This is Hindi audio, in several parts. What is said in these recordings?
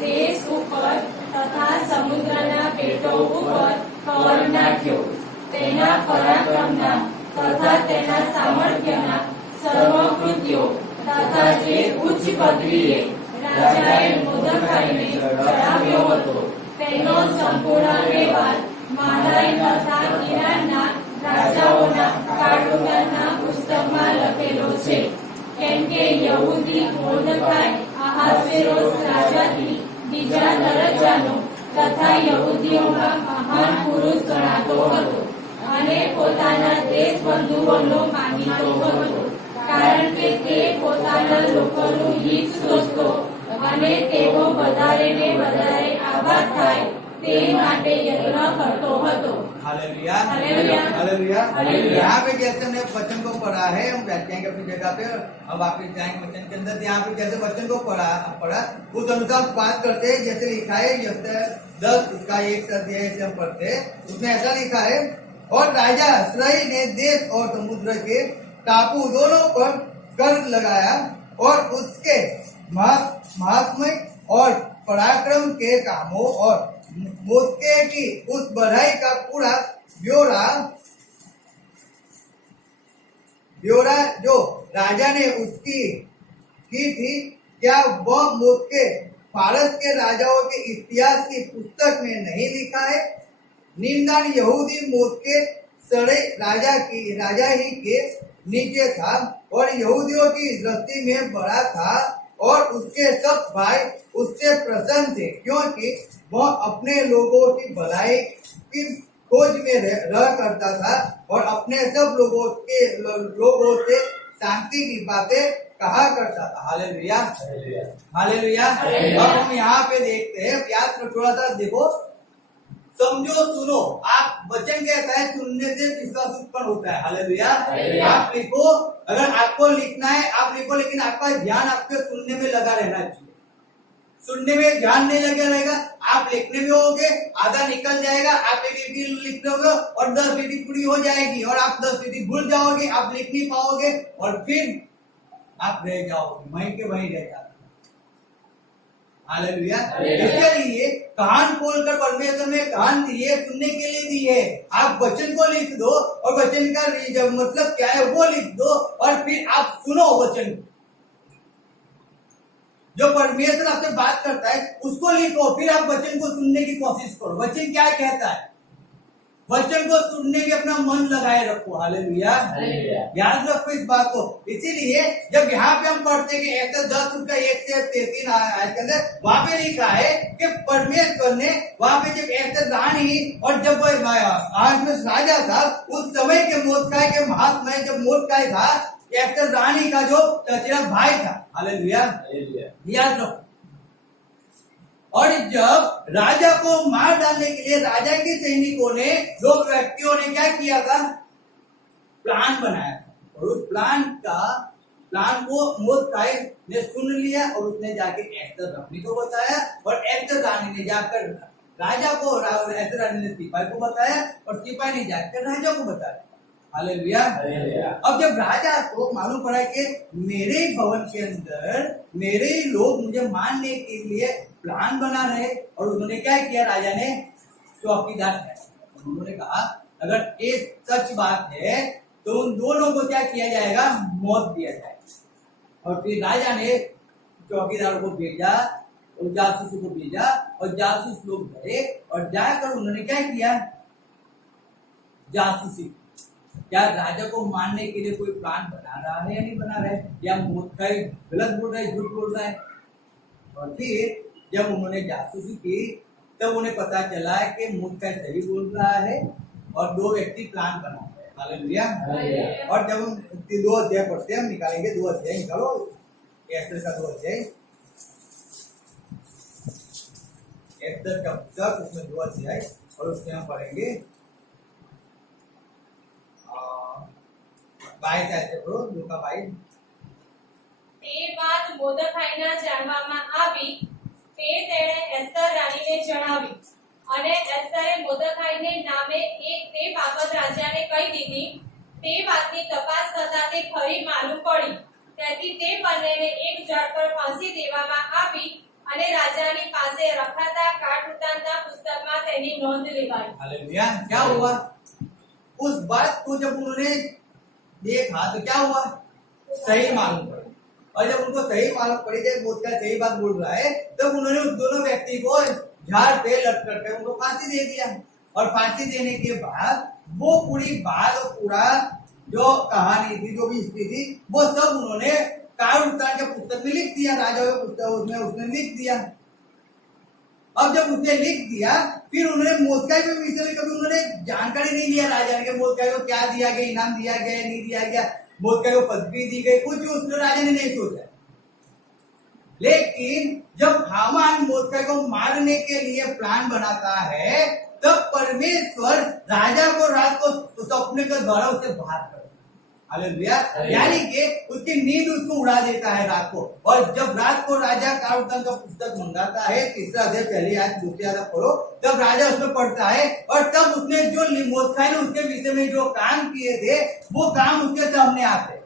દેશ ઉપર તથા સમુદ્રના પેટો ઉપર કર નાખ્યો. તેના પરાક્રમના તથા તેના સામર્થ્યના સર્વ કૃત્યો તથા જે ઉચ્ચ પદવીએ રાજાએ મોર્દેખાઈને ચડાવ્યો હતો તેનો સંપૂર્ણ વ્યવહાર માદાઈ તથા ઈરાનના રાજાઓના કાળુદાનના પુસ્તકમાં લખેલો છે. કેમ કે યહૂદી મોર્દેખાઈ અહાસ્વેરોસ રાજાથી બીજા દરજ્જાનો તથા યહૂદીઓમાં મહાન પુરુષ ગણાતો હતો અને પોતાના દેશ બંધુઓનો માનીતો હતો, કારણ કે તે પોતાના લોકોનું હિત શોધતો અને તેઓ વધારે ને વધારે આબાદ થાય તે માટે યત્ન કરતો હતો. Hallelujah hallelujah hallelujah hallelujah. यहाँ पे जैसे हमने वचन को पढ़ा है, हम बैठ जाएंगे अपनी जगह पे, अब वापिस जाएंगे वचन के अंदर. यहाँ पे जैसे वचन को पढ़ा उस अनुसार बात करते हैं. जैसे लिखा है जैसे 10 उसका 1 अध्याय से हम पढ़ते हैं, उसमें ऐसा लिखा है, और राजा श्रय ने देश और समुद्र के टापू दोनों पर कर लगाया और उसके महात्म्य और पराक्रम के कामों और मोर्दे की उस बढ़ाई का पूरा ब्यौरा जो राजा ने उसकी की थी, क्या वह मोर्दे फारस के राजाओं के इतिहास की पुस्तक में नहीं लिखा है? निम्न यहूदी मोर्दे सड़े राजा ही के नीचे था और यहूदियों की दृष्टि में बड़ा था और उसके सब भाई उससे प्रसन्न थे, क्योंकि वह अपने लोगों की भलाई की खोज में रह करता था और अपने सब लोगों से शांति की बातें कहा करता था. Hallelujah hallelujah. अब हम यहाँ पे देखते हैं, याद में थोड़ा सा देखो, समझो सुनो. आप वचन कहता है सुनने से विश्वास उत्पन्न होता है. हालेलुया. आप लिखो, अगर आपको लिखना है आप लिखो, लेकिन आपका ध्यान आपके सुनने में लगा रहना चाहिए. सुनने में ध्यान नहीं लगे रहेगा, आप लिखने में होगे, आधा निकल जाएगा, आप एक लिखी लिख लोगे और 10 विधि पूरी हो जाएगी और आप 10 विधि भूल जाओगे, आप लिख नहीं पाओगे और फिर आप रह जाओगे, वहीं के वहीं रह जाओगे. हालेलुया. इसके लिए कान खोलकर परमेश्वर ने कान दिए, सुनने के लिए दिए. आप वचन को लिख दो और वचन का मतलब क्या है वो लिख दो और फिर आप सुनो वचन. जो परमेश्वर आपसे बात करता है उसको लिखो, फिर आप वचन को सुनने की कोशिश करो. वचन क्या कहता है, वचन को सुनने में अपना मन लगाए रखो. हालेलुया. याद रखो इस बात को. इसीलिए जब यहाँ पे हम पढ़ते हैं कि 10 उसका 1 से 3 आयत के अंदर वहां पे लिखा है कि परमेश्वर ने वहां पे जब ऐसे रानी और जब वो आज में राजा था, उस समय के मोर्देखाई के महात्मा जब मोर्देखाई था, एस्तर रानी का जो चचेरा भाई था. हालेलुया. याद रखो. और जब राजा को मार डालने के लिए राजा के सैनिकों ने, लोग व्यक्तियों ने क्या किया था, प्लान बनाया था. और उस प्लान को मोर्देखाई ने सुन लिया और उसने जाके एस्तर रानी को बताया और एस्तर रानी ने जाकर राजा को, एस्तर रानी ने सिपाही को बताया और सिपाही ने जाकर राजा को बताया. हालेलुया. अब जब राजा को मालूम पड़ा कि मेरे भवन के अंदर मेरे लोग मुझे मारने के लिए प्लान बना रहे, और उन्होंने क्या किया, राजा ने चौकीदार है, उन्होंने कहा अगर ये सच बात है तो उन दोनों को क्या किया जाएगा, मौत दिया जाएगा. और फिर राजा ने चौकीदार को भेजा और जासूस को भेजा और जासूस लोग गए और जाकर उन्होंने क्या किया, जासूसी. क्या राजा को मारने के लिए कोई प्लान बना रहा है या नहीं बना रहा है, या मोर्देखाई गलत बोल रहा है, झूठ बोल रहा है. और फिर जब उन्होंने जासूसी की तब उन्हें पता चला कि मोर्देखाई सही बोल रहा है और 2 व्यक्ति प्लान बना रहे हैं. हालेलुया. और जब हम 2 अध्याय पढ़ते हैं, हम निकालेंगे 2 अध्याय निकालो, एस्तर का 2 अध्याय, एस्तर का पुस्तक, उसमें 2 अध्याय और उसमें हम पढ़ेंगे 22 ऐसे करो, लूका 22. તે વાત મોર્દેખાઈને જાણવામાં આવી તે તેણે એસ્તર રાણીને જણાવી અને એસ્તરે મોર્દેખાઈને નામે તે બાબત રાજાને કહી દીધી. તે વાતની તપાસ થતા તે ખરી માલુમ પડી. તેથી તે બંનેને એક ઝાડ પર ફાંસી દેવામાં આવી અને રાજાની પાસે રખાતા કાટ ઉતારતા પુસ્તકમાં તેની નોંધ લેવાઈ। हालेलुया। क्या हुआ? उस बात को जब उन्होंने देखा तो क्या हुआ? सही मालूम पड़ा। और जब उनको सही मालूम पड़ी कि मोदकाई सही बात बोल रहा है, तब उन्होंने उस दोनों व्यक्ति को झाड़ पे लटक कर उनको फांसी दे दिया। और फांसी देने के बाद वो पूरी बात और पूरा जो कहानी थी, जो भी हिस्ट्री थी, वो सब उन्होंने काट उतार के पुस्तक में लिख दिया। राजा के पुस्तक उसमें उसने लिख दिया। अब जब उसने लिख दिया, फिर उन्होंने मोदकाई के विषय में कभी उन्होंने जानकारी नहीं लिया राजा ने कि मोदकाई को क्या दिया गया, इनाम दिया गया, नहीं दिया गया, मोदकाई को पदवी दी गई, कुछ उसने राजा ने नहीं सोचा। लेकिन जब हामान मोदकाई को मारने के लिए प्लान बनाता है, तब परमेश्वर राजा को रात को सपने के द्वारा उसे बाहर कर, हालेलुया, यानी कि उसकी नींद उसको उड़ा देता है रात को। और जब रात को राजा काउंटन का पुस्तक मंगाता है, तीसरा अध्याय पहली आयत दूसरी आयत पढ़ो, तब राजा उसमें पढ़ता है। और तब उसने जो मोदकाई ने उसके विषय में जो काम किए थे, वो काम उसके सामने आते हैं।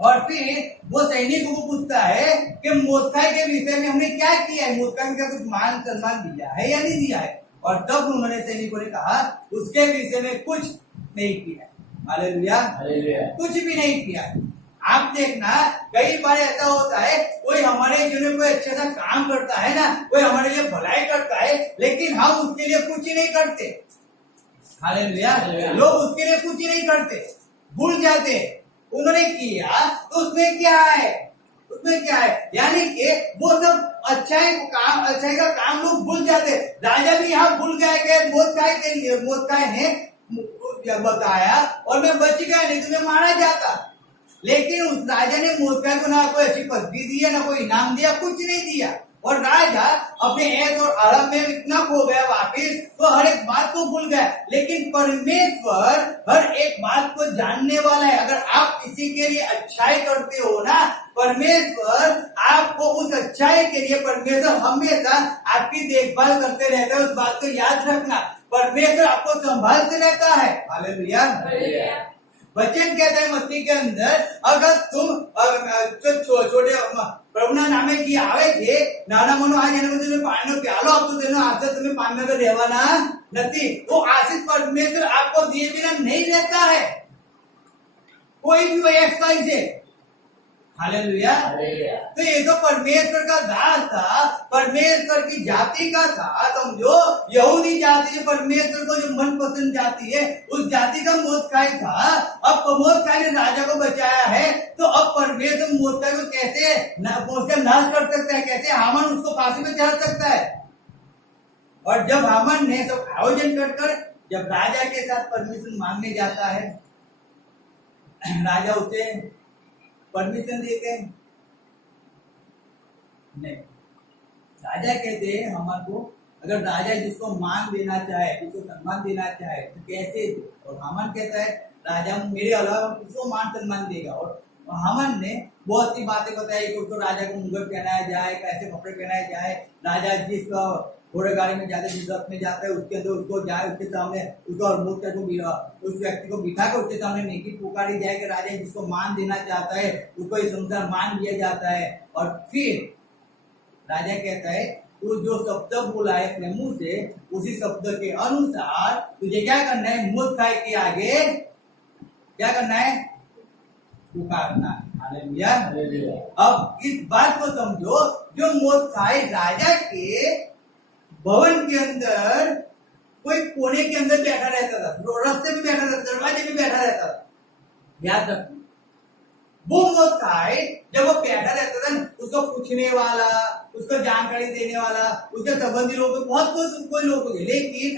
और फिर वो सैनिकों को पूछता है कि मोदकाई के विषय में हमने क्या किया है, मोदकाई में क्या कुछ मान सम्मान दिया है या नहीं दिया है। और तब उन्होंने सैनिकों ने कहा उसके विषय में कुछ नहीं किया। हालेलुया, कुछ भी नहीं किया। आप देखना, कई बार ऐसा होता है, कोई हमारे जीवन में कोई अच्छा सा काम करता है ना, कोई हमारे लिए भलाई करता है, लेकिन हम उसके लिए कुछ ही नहीं करते। हालेलुया, लोग उसके लिए कुछ ही नहीं करते, भूल जाते। उन्होंने किया तो उसमें क्या है, उसमें क्या है, यानी कि वो सब अच्छाई का काम लोग भूल जाते। राजा भी यहाँ भूल गया कि मोदकाई ने बताया और मैं बच गया, नहीं तो मैं मारा जाता। लेकिन उस राजा ने मोदकाई को ना कोई अच्छी पदवी दी है, ना कोई इनाम दिया, कुछ नहीं दिया। और राजा अपने ऐश और आराम में इतना खो गया वापिस, तो हर एक बात को भूल गया। लेकिन परमेश्वर हर एक बात को जानने वाला है। अगर आप किसी के लिए अच्छाई करते हो ना, परमेश्वर आपको उस अच्छाई के लिए, परमेश्वर हमेशा आपकी देखभाल करते रहता है। उस बात को याद रखना, परमेश्वर आपको संभालते रहता है। हालेलुया। वचन कहता है मत्ती के अंदर, अगर तुम छोटे પ્રભુના નામે જે આવે છે, નાના મનો આ જેને તમે પાણીનો પ્યાલો આપતો તેનો આશીષ તમે પામ્યા વગર રહેવાના નથી। वो आशीष परमेश्वर आपको दिए बिना नहीं रहता है, कोई भी वो एक्सरसाइज है। हालेलुया। तो ये तो परमेश्वर का दास था, परमेश्वर की जाति का था। समझो, यहूदी जाति जो परमेश्वर को जो मनपसंद जाति है, उस जाति का मोदकाई था। अब मोदकाई ने राजा को बचाया है, तो अब परमेश्वर मोदकाई को कैसे नाश कर सकता है, कैसे हामान उसको फांसी में चढ़ा सकता है। और जब हामान ने सब आयोजन कर जब राजा के साथ परमिशन मांगने जाता है, राजा उसे परमिशन देते नहीं। राजा कहते हैं हमारे को, अगर राजा जिसको मान देना चाहे, जिसको सम्मान देना चाहे, तो कैसे दे। और हामान कहता है राजा मेरे अलावा किसको मान सम्मान देगा। और हामान ने बहुत सी बातें बताई कि उसको राजा को मुकुट पहनाया जाए, कैसे कपड़े पहनाए जाए, राजा जिस घोड़े गाड़ी में जाते, जिस रथ में जाता है, उसके अंदर उसको जाए, उसके सामने उसको उस व्यक्ति को बिठा कर उसके सामने नेकी पुकारी जाए कि राजा जिसको मान देना चाहता है उसको इस संसार मान दिया जाता है। और फिर राजा कहता है तू जो शब्द बोला है अपने मुंह से, उसी शब्द के अनुसार तुझे क्या करना है, मोदकाई के आगे क्या करना है, पुकारना। हालेलुया। अब इस बात को समझो, जो मोदकाई राजा के भवन के अंदर कोई कोने के अंदर बैठा रहता था, रास्ते में बैठा रहता, दरवाजे में बैठा रहता था, याद रखना। वो मोदकाई जब वो बैठा रहता था, उसको पूछने वाला, उसको जानकारी देने वाला, उसके संबंधी लोग बहुत कोई लोग थे, लेकिन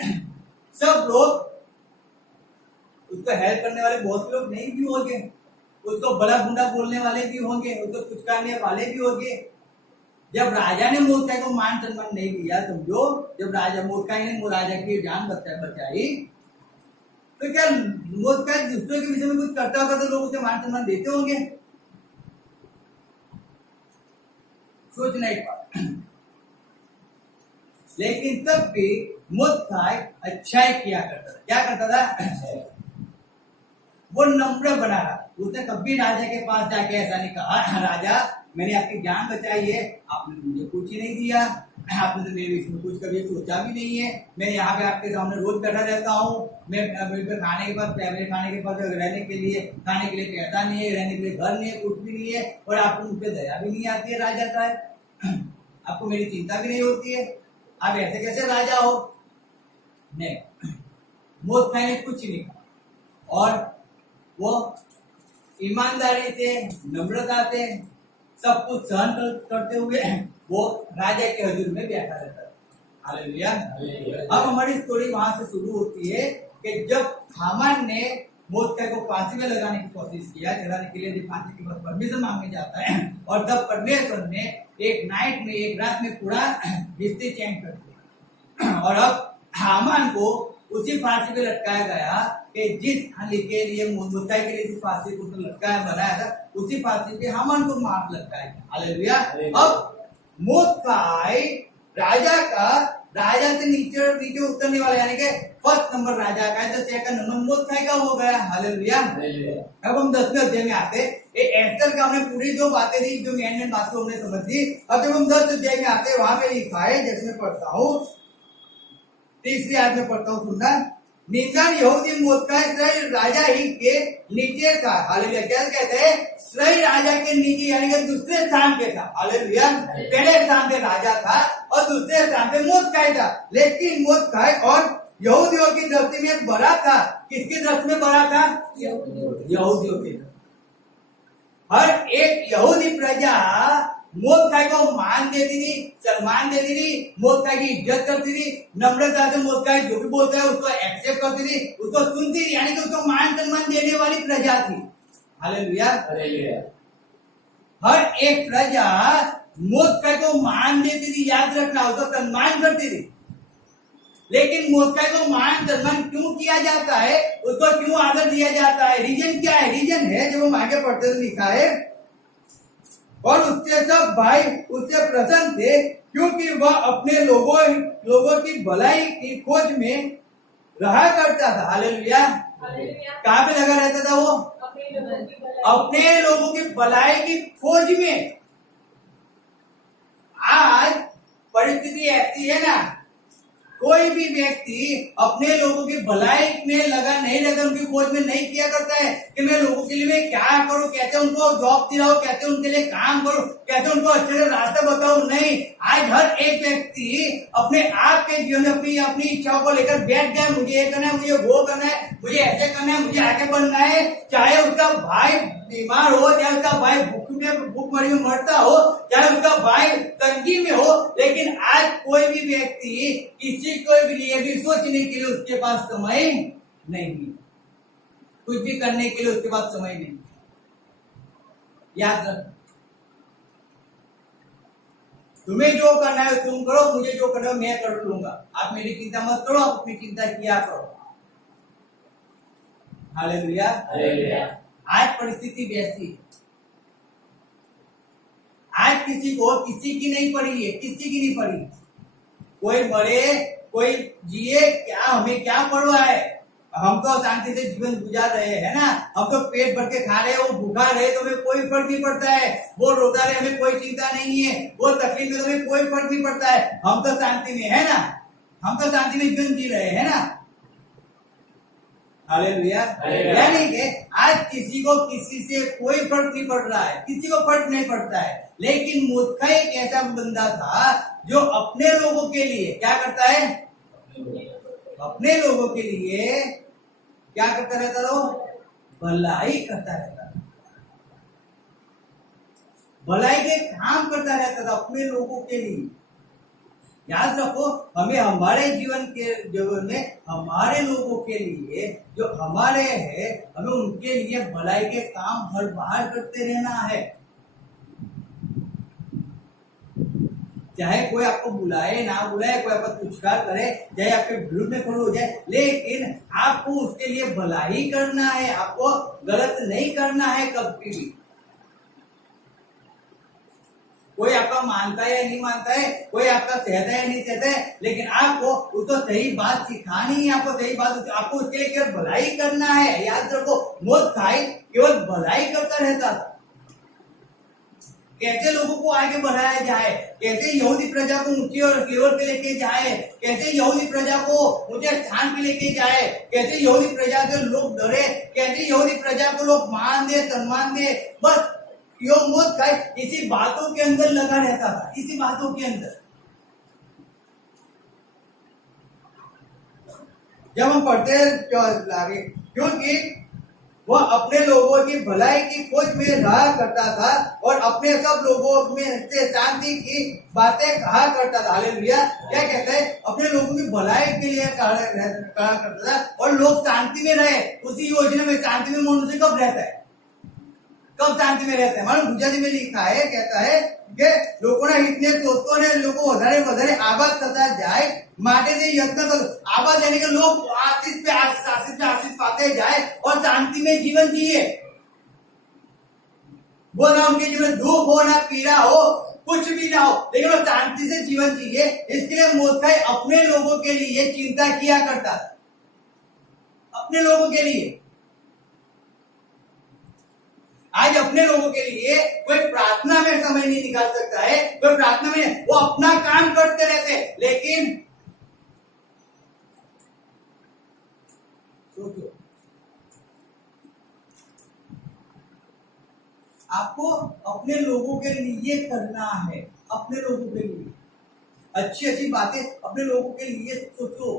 सब लोग उसको हेल्प करने वाले बहुत से लोग नहीं भी होंगे, उसको बड़ा बुंडा बोलने वाले भी होंगे, उसको पुचकारने वाले भी होंगे। जब राजा ने मोदकाई को मान सम्मान नहीं दिया, समझो, जब राजा मोदकाई ने राजा की जान बचाई, तो क्या मोदकाई दूसरों के विषय में कुछ करता होगा तो लोग उसे मान सम्मान देते होंगे? सोचना एक बात। लेकिन तब भी मोदकाई अच्छाई किया करता था। क्या करता था? वो नम्र बना रहा। उसने कभी राजा के पास जाके ऐसा नहीं कहा राजा मैंने आपकी जान बचाई है, आपने मुझे कुछ ही नहीं दिया, आपने तो मेरे विषय में कुछ कभी सोचा भी नहीं है। मैं यहाँ पे आपके सामने रोज बैठा रहता हूँ, मैं खाने के पास रहने के लिए पैसा नहीं है, रहने के लिए घर नहीं है, कुछ भी नहीं है, और आपको मुझ पर दया भी नहीं आती है राजा साहब, आपको मेरी चिंता भी नहीं होती है, आप ऐसे कैसे राजा हो? नहीं, मोदकाई ने कुछ नहीं कहा और वो ईमानदारी से, नम्रता से सब कुछ सहन करते हुए वो राजा के हजूर में बैठा रहता है। हालेलुया। अब हमारी स्टोरी वहां से शुरू होती है कि जब हामान ने मोदकाई को फांसी में लगाने की कोशिश किया, चढ़ाने के लिए जब फांसी के बाद परमिशन मांगने जाता है, और तब परमेश्वर ने एक रात में पूरा रिश्ते चेंज कर दिया, और अब हामान को उसी फांसी पे लटकाया गया कि जिस के लिए मोदकाई के लिए जिस फांसी को लटकाया बनाया था, उसी फांसी पे हामान को मार लटकाया। हालेलुया। अब मोदकाई राजा से नीचे उतरने वाला, यानी कि फर्स्ट नंबर राजा का है, तो सेकंड नंबर मोदकाई का हो गया। हालेलुया। अब हम 10वें अध्याय में आते, एस्टर का हमने पूरी जो बातें दी, जो मेन बात को हमने समझ दी। अब जब हम 10 अध्याय में आते, वहां पे लिखा है, जैसे मैं पढ़ता हूँ, तीसरी आयत में पढ़ता हूँ, सुनना। निशान यहूदी मोदकाई इस्राएल राजा ही के नीचे था। हालेलुया। क्या कहते हैं? इस्राएल राजा के नीचे, यानी कि दूसरे स्थान पे था। हालेलुया। पहले स्थान पे राजा था और दूसरे स्थान पे मोदकाई था, लेकिन मोदकाई और यहूदियों की दृष्टि में बड़ा था। किसकी दृष्टि में बड़ा था? यहूदियों की। हर एक यहूदी प्रजा मोदकाई को मान देती थी, सम्मान देती थी, मोदकाई की इज्जत करती थी, नम्रता से मोदकाई जो भी बोलता है उसको एक्सेप्ट करती थी, उसको सुनती थी, यानी कि उसको मान सम्मान देने वाली प्रजा थी। हालेलुया। हर एक प्रजा मोदकाई को मान देती थी, याद रखना, उसको सम्मान करती थी। लेकिन मोदकाई को मान सम्मान क्यों किया जाता है, उसको क्यों आदर दिया जाता है? रीजन क्या है? रीजन है, जब हम आगे पढ़ते तो लिखा है, और उसके सब भाई उससे प्रसन्न थे, क्योंकि वह अपने लोगों की भलाई की खोज में रहा करता था। हालेलुया। कहाँ पे लगा रहता था वो? अपने लोगों की भलाई की खोज में। आज परिस्थिति ऐसी है ना, कोई भी व्यक्ति अपने लोगों की भलाई में नहीं लगा, उनकी खोज में नहीं किया करता है कि मैं लोगों के लिए मैं क्या करूं, कैसे उनको जॉब दिलाऊं, कैसे उनके लिए काम करूं, कैसे उनको अच्छे से रास्ता बताऊं। नहीं, आज हर एक व्यक्ति अपने आप के जीवन में अपनी इच्छाओं को लेकर बैठ गया, मुझे ये करना है, मुझे वो करना है, मुझे ऐसे करना है, मुझे आगे बढ़ना है। चाहे उसका भाई बीमार हो, चाहे उसका भाई भूखमरी में मरता हो, चाहे उसका भाई तंगी में हो, लेकिन आज कोई भी व्यक्ति किसी को भी लिए भी सोचने के लिए उसके पास समय नहीं, कुछ भी करने के लिए उसके पास समय नहीं। याद रख, तुम्हें जो करना है तुम करो, मुझे जो करना है मैं कर लूंगा, आप मेरी चिंता मत करो, आप अपनी चिंता किया करो। हालेलुया। आज परिस्थिति वैसी है, आज किसी की नहीं पड़ी है, किसी की नहीं पड़ी। कोई मरे, कोई जिए, क्या हमें क्या पड़वा है? हम तो शांति से जीवन गुजार रहे हैं ना, हम तो पेट भर के खा रहे हैं, वो भूखा रहे तो हमें कोई फर्क नहीं पड़ता है, वो रोता रहे हमें कोई चिंता नहीं है, वो तकलीफ में तो हमें कोई फर्क नहीं पड़ता है, हम तो शांति में है ना, हम तो शांति में जीवन जी रहे हैं ना। हालेलुया। यानी कि आज किसी को किसी से कोई फर्क नहीं पड़ रहा है, किसी को फर्क नहीं पड़ता है। लेकिन मोदकाई एक ऐसा बंदा था जो अपने लोगों के लिए क्या करता है? अपने लोगों के लिए क्या करता रहता था? भलाई करता रहता था, भलाई के काम करता रहता था अपने लोगों के लिए। याद रखो, हमें हमारे जीवन में हमारे लोगों के लिए जो हमारे हैं, हमें उनके लिए भलाई के काम हर बार करते रहना है। चाहे कोई आपको बुलाए ना बुलाए, कोई आपका पुरस्कार करे, चाहे आपके विरुद्ध में खड़े हो जाए, लेकिन आपको उसके लिए भलाई करना है, आपको गलत नहीं करना है कभी भी। कोई आपका मानता है या नहीं मानता है, कोई आपका सहता है या नहीं सहता है, लेकिन आपको उसको सही बात सिखानी है, आपको सही बात, आपको उसके लिए केवल भलाई करना है। याद रखो, मोदकाई केवल भलाई करता रहता था, कैसे लोगों को आगे बढ़ाया जाए, कैसे यहूदी प्रजा को ऊंचे और लेवल पे लेके जाए, कैसे यहूदी प्रजा को ऊंचे स्थान पे लेके जाए, कैसे यहूदी प्रजा से लोग डरे, कैसे यहूदी प्रजा को लोग मान दे, सम्मान दे। बस यो मोर्दखाई इसी बातों के अंदर लगा रहता था, इसी बातों के अंदर। जब हम पढ़ते हैं क्योंकि वह अपने लोगों की भलाई की खोज में रहा करता था और अपने सब लोगों में से शांति की बातें कहा करता था। हालेलुया। क्या कहते हैं? अपने लोगों की भलाई के लिए कहा करता था और लोग शांति में रहे। उसी योजना में शांति में मनुष्य कब रहता है? कब शांति में रहता है? मानो गुजराती में लिखा है, कहता है कि लोगों ने इतने सोचो ने लोगों વધારે વધારે आबाद થતા જાય માટે જે यत्न करो। आबाद यानी कि लोग आशीष पे आशीष पाते जाए और शांति में जीवन जिए। वो ना उनके जीवन दुख हो, ना पीड़ा हो, कुछ भी ना हो, लेकिन वो शांति से जीवन जिए। इसके लिए मोर्दखाई अपने लोगों के लिए चिंता किया करता था, अपने लोगों के लिए। आज अपने लोगों के लिए कोई प्रार्थना में समय नहीं निकाल सकता है, कोई प्रार्थना में वो अपना काम करते रहते, लेकिन सोचो आपको अपने लोगों के लिए करना है, अपने लोगों के लिए अच्छी अच्छी बातें अपने लोगों के लिए सोचो।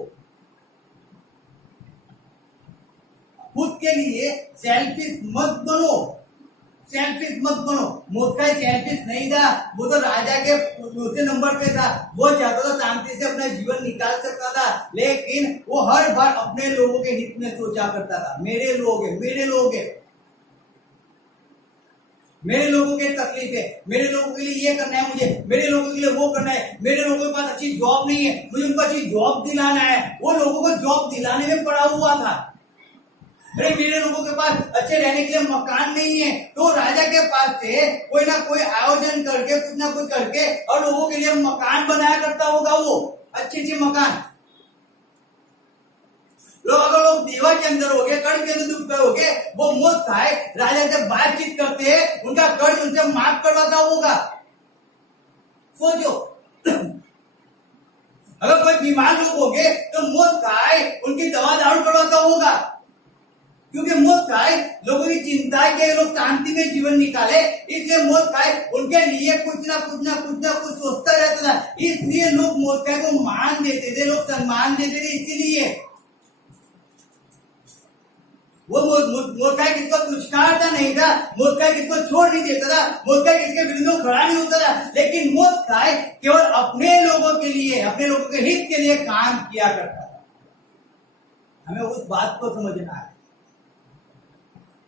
खुद के लिए सेल्फिश मत बनो, सेल्फिश मत बनो। मोर्दखाई सेल्फिश नहीं था, वो तो राजा के दूसरे नंबर पे था। वो चाहता था शांति से अपना जीवन निकाल सकता था, लेकिन वो हर बार अपने लोगों के हित में सोचा करता था। मेरे लोग हैं, मेरे लोग हैं, मेरे लोगों के तकलीफ है, मेरे लोगों के लिए ये करना है, मुझे मेरे लोगों के लिए वो करना है, मेरे लोगों के पास अच्छी जॉब नहीं है, मुझे उनको अच्छी जॉब दिलाना है। वो लोगों को जॉब दिलाने में पड़ा हुआ था। अरे मेरे लोगों के पास अच्छे रहने के लिए मकान नहीं है, तो राजा के पास से कोई ना कोई आयोजन करके कुछ ना कुछ करके और लोगों के लिए मकान बनाया करता होगा, वो अच्छे अच्छे मकान। अगर लोग देवा के अंदर हो गए, कर्ज के अंदर डूब गए हो गए, वो मोर्दखाई राजा से बातचीत करते हैं, उनका कर्ज उनसे माफ करवाता होगा। सोचो अगर कोई बीमार लोग हो गए तो मोर्दखाई उनकी दवा दारू करवाता होगा, क्योंकि मोर्दखाई लोगों की चिंता के लोग शांति में जीवन निकाले, इसलिए मोर्दखाई उनके लिए कुछ ना कुछ सोचता रहता था। इसलिए लोग मोर्दखाई को मान देते थे, लोग सम्मान देते थे। इसीलिए वो मोर्दखाई किसको तुच्छकारता नहीं था, मोर्दखाई किसको छोड़ नहीं देता था, मोर्दखाई किसके विरुद्ध खड़ा नहीं होता था, लेकिन मोर्दखाई केवल अपने लोगों के लिए, अपने लोगों के हित के लिए काम किया करता था। हमें उस बात को समझना है।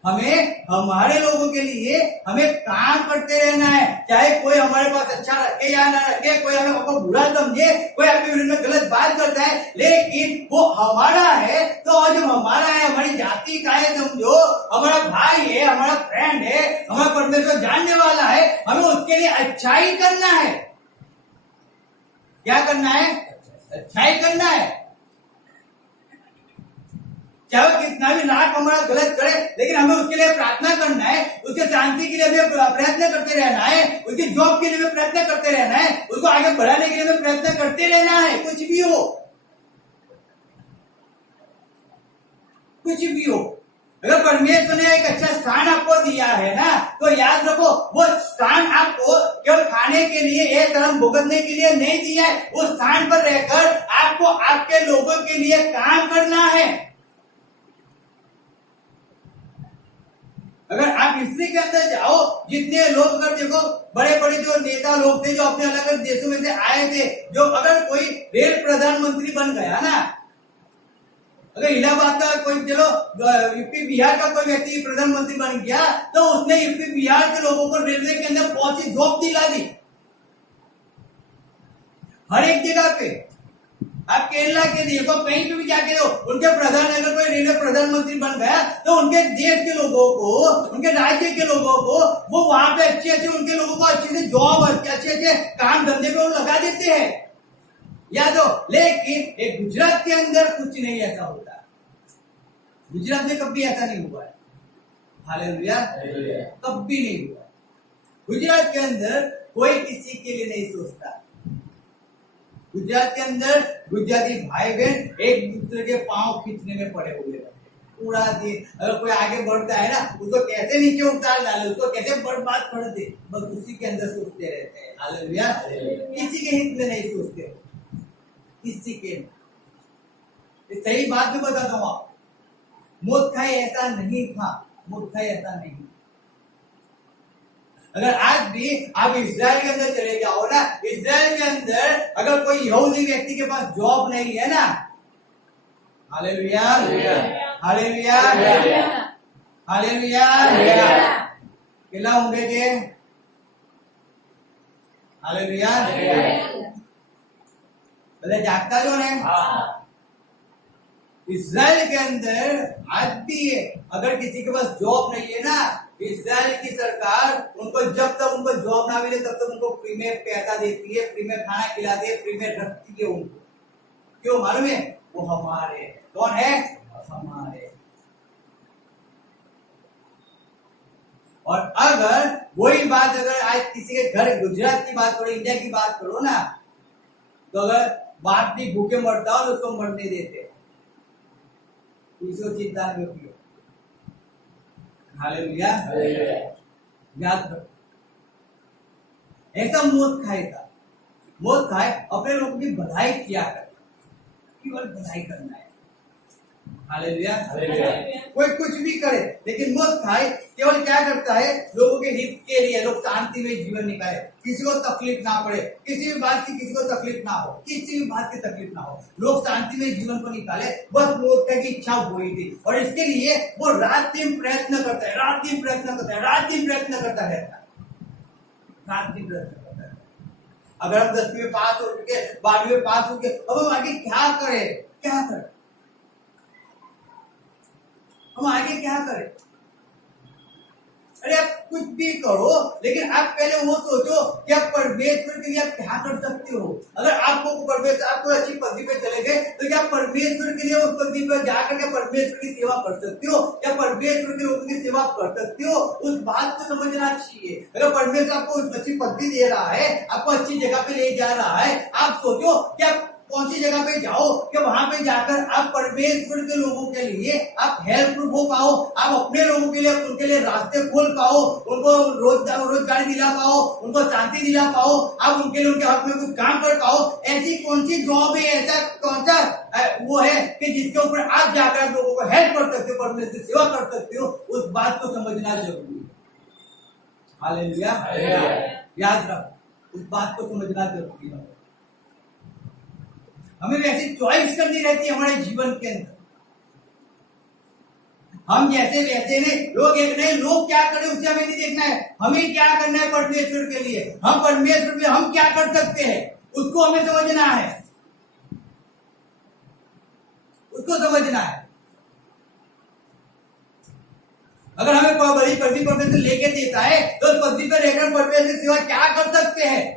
हमें हमारे लोगों के लिए हमें काम करते रहना है, चाहे कोई हमारे पास अच्छा रखे या ना रखे, कोई हमें आपको बुरा समझे, कोई आपके विरुद्ध में गलत बात करता है, लेकिन वो हमारा है। तो जब हमारा है, हमारी जाति का है, समझो हमारा भाई है, हमारा फ्रेंड है, हमारा परमेश्वर जानने वाला है, हमें उसके लिए अच्छाई करना है। क्या करना है? अच्छाई करना है। चाहे वो कितना भी लाख हमारा गलत करे, लेकिन हमें उसके लिए प्रार्थना करना है, उसके शांति के लिए भी प्रयत्न करते रहना है, उसकी जॉब के लिए भी प्रयत्न करते रहना है, उसको आगे बढ़ाने के लिए भी प्रयत्न करते रहना है। कुछ भी हो, कुछ भी हो, अगर परमेश्वर ने एक अच्छा स्थान आपको दिया है ना, तो याद रखो वो स्थान आपको केवल खाने के लिए, एक धर्म भुगतने के लिए नहीं दिया है। उस स्थान पर रहकर आपको आपके लोगों के लिए काम करना है। अगर आप हिस्ट्री के अंदर जाओ, जितने लोग, अगर देखो बड़े बड़े जो नेता लोग थे जो अपने अलग अलग देशों में से आए थे, जो अगर कोई रेल प्रधानमंत्री बन गया ना, अगर इलाहाबाद का कोई, चलो यूपी बिहार का कोई व्यक्ति प्रधानमंत्री बन गया, तो उसने यूपी बिहार के लोगों को रेलवे के अंदर बहुत सी जॉब दिला दी, हर एक जगह पे। आप केरला के देखो, कहीं पे भी जाके दो, उनके प्रधान, अगर कोई रेलवे प्रधानमंत्री बन गया तो उनके देश के लोगों को, उनके राज्य के लोगों को, वो वहां पे अच्छे अच्छे उनके लोगों को अच्छे से जॉब, अच्छे अच्छे काम धंधे पे वो लगा देते हैं, याद हो। लेकिन एक गुजरात के अंदर कुछ नहीं ऐसा होता। गुजरात में कभी ऐसा नहीं हुआ है। हालेलुया, कभी नहीं हुआ। गुजरात के अंदर कोई किसी के लिए नहीं सोचता। गुजरात के अंदर गुजराती भाई बहन एक दूसरे के पांव खींचने में पड़े हुए रहते पूरा दिन। अगर कोई आगे बढ़ता है ना, उसको कैसे नीचे उतार डाले, उसको कैसे बर्बाद कर दे, बस उसी के अंदर सोचते रहते हैं। हालेलुया। किसी के हित में नहीं सोचते, किसी के। सही बात भी बताता हूँ आप, मोदखाई ऐसा नहीं था, मोदखाई ऐसा नहीं। अगर आज भी आप इजराइल के अंदर चले जाओ ना, इजराइल के अंदर अगर कोई यहूदी व्यक्ति के पास जॉब नहीं है ना, हालेलुया हालेलुया हालेलुया, किला होंगे के हालेलुया, भले जागता जो नहीं। इजराइल के अंदर आज भी है, अगर किसी के पास जॉब नहीं है ना, इजराइल की सरकार उनको जब तक उनको जॉब ना मिले तब तक उनको फ्री में पैसा देती है, फ्री में खाना खिलाती है, फ्री में रखती है उनको। क्यों मालूम है? वो हमारे। कौन है? हमारे। और अगर वही बात अगर आज किसी के घर, गुजरात की बात करो, इंडिया की बात करो ना, तो अगर बाप भी भूखे मरता हो तो उसको मरने देते, किसी चिंता नहीं होती। हालेलुया। याद रखो, ऐसा मोदखाई था। मोदखाई अपने लोगों की भलाई किया करता, केवल भलाई करना है। हालेलुया। कोई कुछ भी करे, लेकिन मोदखाई केवल क्या करता है? लोगों के हित के लिए, लोग शांति में जीवन निकाले, किसी को तकलीफ ना पड़े, किसी भी बात की किसी को तकलीफ ना हो, किसी भी बात की तकलीफ ना हो, लोग शांति में जीवन को निकाले, बस मोदखाई की इच्छा हुई थी। और इसके लिए वो रात दिन प्रयत्न करता है, रात दिन प्रयत्न करता है, रात दिन प्रयत्न करता रहता है, रात दिन प्रयत्न करता है। अगर हम 10वीं में पास हो चुके, 12वीं में पास हो चुके, अब हम आगे क्या करें? क्या करें? हम आगे क्या करें? अरे आप कुछ भी करो, लेकिन आप पहले वो सोचो कि आप परमेश्वर के लिए आप क्या कर सकते हो। अगर आपको परमेश्वर, आपको अच्छी पदवी पे चले गए, तो क्या परमेश्वर के लिए उस पदवी पर जाकर के परमेश्वर की सेवा कर सकते हो? क्या परमेश्वर के लोगों की सेवा कर सकते हो? उस बात को समझना चाहिए। अगर परमेश्वर आपको अच्छी पदवी दे रहा है, आपको अच्छी जगह पे ले जा रहा है, आप सोचो कि आप कौन सी जगह पे जाओ कि वहां पे जाकर आप परमेश्वर के लोगों के लिए आप हेल्पफुल हो पाओ, आप अपने लोगों के लिए, उनके लिए रास्ते खोल पाओ, उनको रोजगार दिला पाओ, उनको शांति दिला पाओ, आप उनके लिए उनके हक में कुछ काम कर पाओ। ऐसी कौन सी जॉब है, ऐसा कौन सा वो है कि जिसके ऊपर आप जाकर लोगों को हेल्प कर सकते हो, परमेश्वर की सेवा कर सकते हो? उस बात को समझना जरूरी है। हालेलुया। याद रखो, उस बात को समझना जरूरी है। हमें वैसी चॉइस करनी रहती है हमारे जीवन के अंदर। हम जैसे वैसे नहीं, लोग एक नहीं, लोग क्या करें उसे हमें नहीं देखना है, हमें क्या करना है परमेश्वर के लिए। हम परमेश्वर के लिए हम क्या कर सकते हैं उसको हमें समझना है, उसको समझना है। अगर हमें बड़ी पदवी परमेश्वर लेके देता है तो उस पदवी पर रहकर परमेश्वर की सेवा क्या कर सकते हैं?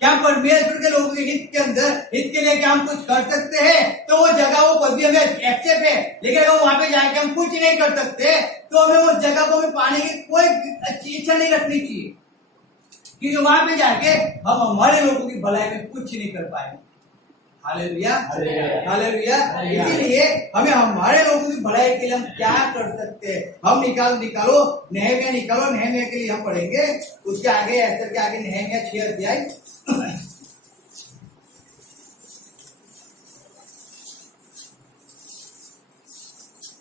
क्या परमेश्वर के लोगों के हित के अंदर, हित के लिए क्या हम कुछ कर सकते हैं? तो वो जगह, वो पदवी हमें एक्सेप्ट है, लेकिन अगर वहां पे जाके हम कुछ नहीं कर सकते तो हमें वो जगह को हमें पाने की कोई अच्छी इच्छा नहीं रखनी चाहिए, क्योंकि वहां पे जाके हम हमारे लोगों की भलाई में कुछ नहीं कर पाएंगे। Hallelujah hallelujah. इसीलिए हमें हमारे लोगों की भलाई के लिए हम क्या कर सकते हैं, हम निकालो नहमिया, निकालो नहमिया के लिए हम पढ़ेंगे। उसके आगे एस्तर के आगे नहमिया 6 अध्याय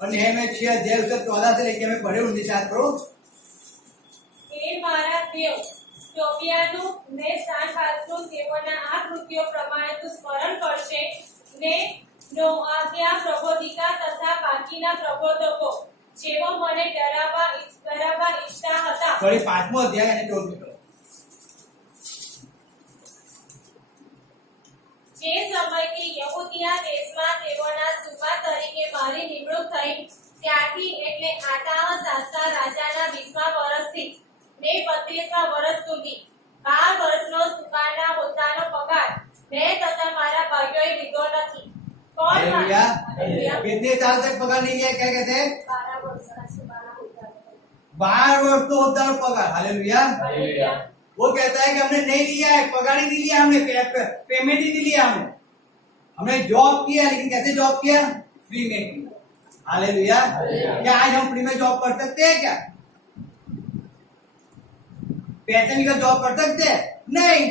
और नहमिया 6 अध्याय उसका 14 से लेके हमें पढ़े 19 याद करो। हे મારા દેવ, ટોબિયાનું ને સાનબાદનું તેઓના આ કૃત્યો પ્રમાણે તું સ્મરણ કરશે ને નોઆદ્યા પ્રબોધિકા તથા બાકીના પ્રબોધકો જેઓ મને ડરાવવા ઈચ્છતા હતા। સોરી 5મો અધ્યાય અને 14 કરો। જે સમયથી યહૂદિયા દેશમાં તેઓના સુબા તરીકે મારી નિમણૂક થઈ ત્યારથી એટલે આતાહશાસ્તા રાજાના 20મા વર્ષથી ને 32મા વર્ષ સુધી 12 વર્ષનો સુબાના હોદ્દાનો પગાર મેં તથા મારા ભાઈઓએ લીધો નથી। કોણ हालेलुया। कितने साल तक पगार नहीं लिया? क्या कहते हैं? 12 વર્ષના સુબાના હોદ્દાનો। 12 वर्ष तो होता है पगार, हालेलुया। हालेलुया। वो कहता है कि हमने नहीं लिया है, पगार ही नहीं लिया हमने, पेमेंट ही नहीं लिया हमने जॉब किया, लेकिन कैसे जॉब किया? फ्री में किया, हालेलुया। क्या आज हम फ्री में जॉब कर सकते हैं क्या? पैसे लेकर जॉब कर सकते हैं? नहीं।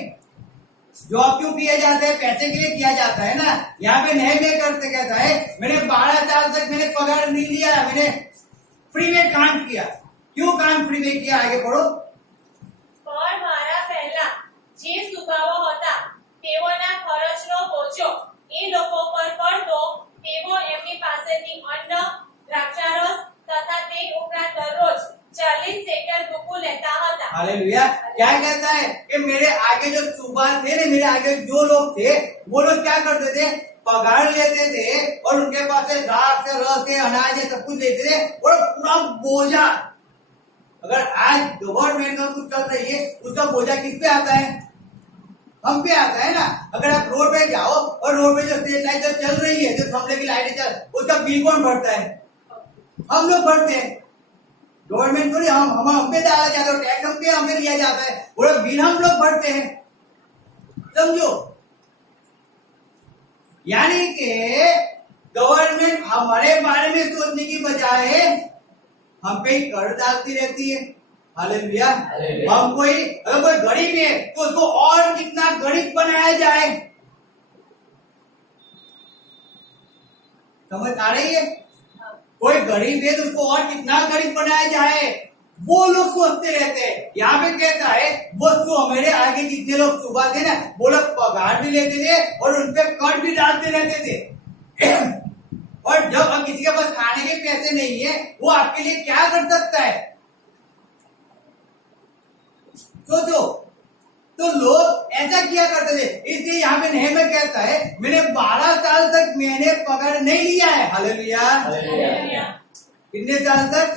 जॉब क्यों किया जाता है? पैसे के लिए किया जाता है ना। यहाँ पे नहीं मैं करते, कहता है मैंने 12 साल तक मैंने पगार नहीं लिया, मैंने फ्री में काम किया। क्यों काम फ्री में किया? आगे पढ़ो। પણ મારા પહેલા જે સુગાવો હતા તેઓના ખર્ચનો બોજો એ લોકો પર પડતો, તેઓ એમની પાસેથી અન્ન, દ્રાક્ષારસ તથા તે ઉપરાંત દરરોજ 40 શેકલ રૂપું લેતા હતા। हालेलुया। क्या कहता है कि मेरे आगे जो सुबह थे ना, मेरे आगे जो लोग थे, वो लोग क्या करते थे? पगार लेते थे और उनके पास से द्राक्ष, रस, अनाज सब कुछ लेते थे और पूरा बोझा। अगर आज गवर्नमेंट का कुछ चल रही है, उसका बोझा किस पे आता है? हम पे आता है ना। अगर आप रोड पे जाओ और रोड पे जो स्ट्रीट लाइट चल रही है, जो थमले की लाइटें चल, उसका बिल कौन भरता है? हम लोग भरते हैं। गवर्नमेंट को नहीं, हम पे डाला जाता है, टैक्स हम पे हमें लिया जाता है, वो बिल हम लोग भरते हैं, समझो। यानी कि गवर्नमेंट हमारे बारे में सोचने की बजाय हम पे कर डालती रहती है, हालेलुया। हम अगर कोई गरीब है तो उसको और कितना गरीब बनाया जाए, समझ आ रही है? कोई गरीब है तो उसको और कितना गरीब बनाया जाए, वो लोग सोचते रहते हैं। यहाँ पे कहता है वो तो मेरे आगे जितने लोग सुबह थे ना, वो लोग पगार भी लेते थे और उनपे कर भी डालते रहते थे। और जब अब किसी के पास खाने के पैसे नहीं है, वो आपके लिए क्या कर सकता है? सोचो। तो लोग ऐसा किया करते थे। इसलिए यहाँ पे नेहमिया कहता है मैंने 12 साल तक मैंने पगार नहीं लिया है, हालेलुया। कितने साल तक?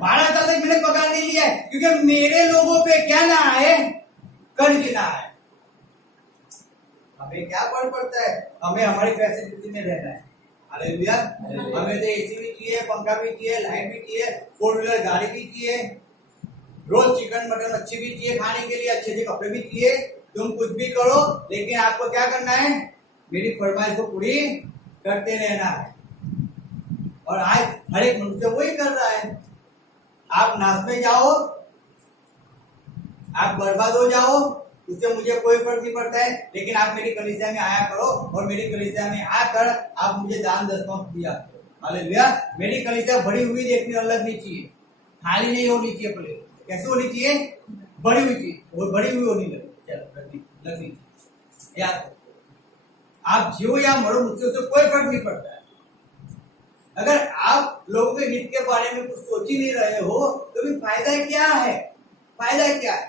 12 साल तक मैंने पगार नहीं लिया है, क्योंकि मेरे लोगों पे क्या ना आए? कर्ज ना आए। हमें क्या फर्क पड़ता है? हमें हमारी फैसिलिटी में रहना है, हालेलुया। हमें तो एसी भी चाहिए, पंखा भी चाहिए, लाइट भी चाहिए, 4 व्हीलर गाड़ी भी चाहिए, रोज चिकन मटन मच्छी भी चाहिए खाने के लिए, अच्छे अच्छे कपड़े भी चाहिए। तुम कुछ भी करो, लेकिन आपको क्या करना है? मेरी फरमाइश को पूरी करते रहना है। और आज हर एक मनुष्य वही कर रहा है। आप नाश में जाओ, आप बर्बाद हो जाओ, उससे मुझे कोई फर्क नहीं पड़ता है, लेकिन आप मेरी कलीसिया में आया करो और मेरी कलीसिया में आकर आप मुझे दान दशमांश दिया करो, हालेलुया। मेरी कलीसिया बड़ी हुई देखने अलग नहीं चाहिए, खाली नहीं होनी चाहिए। प्लेट कैसे होनी चाहिए? बड़ी हुई चाहिए, वो बड़ी हुई होनी लगनी याद। आप जियो या मरो, मुझसे उससे कोई फर्क नहीं पड़ता है। अगर आप लोगों के हित के बारे में कुछ सोच ही नहीं रहे हो तो भी फायदा क्या है? फायदा क्या है?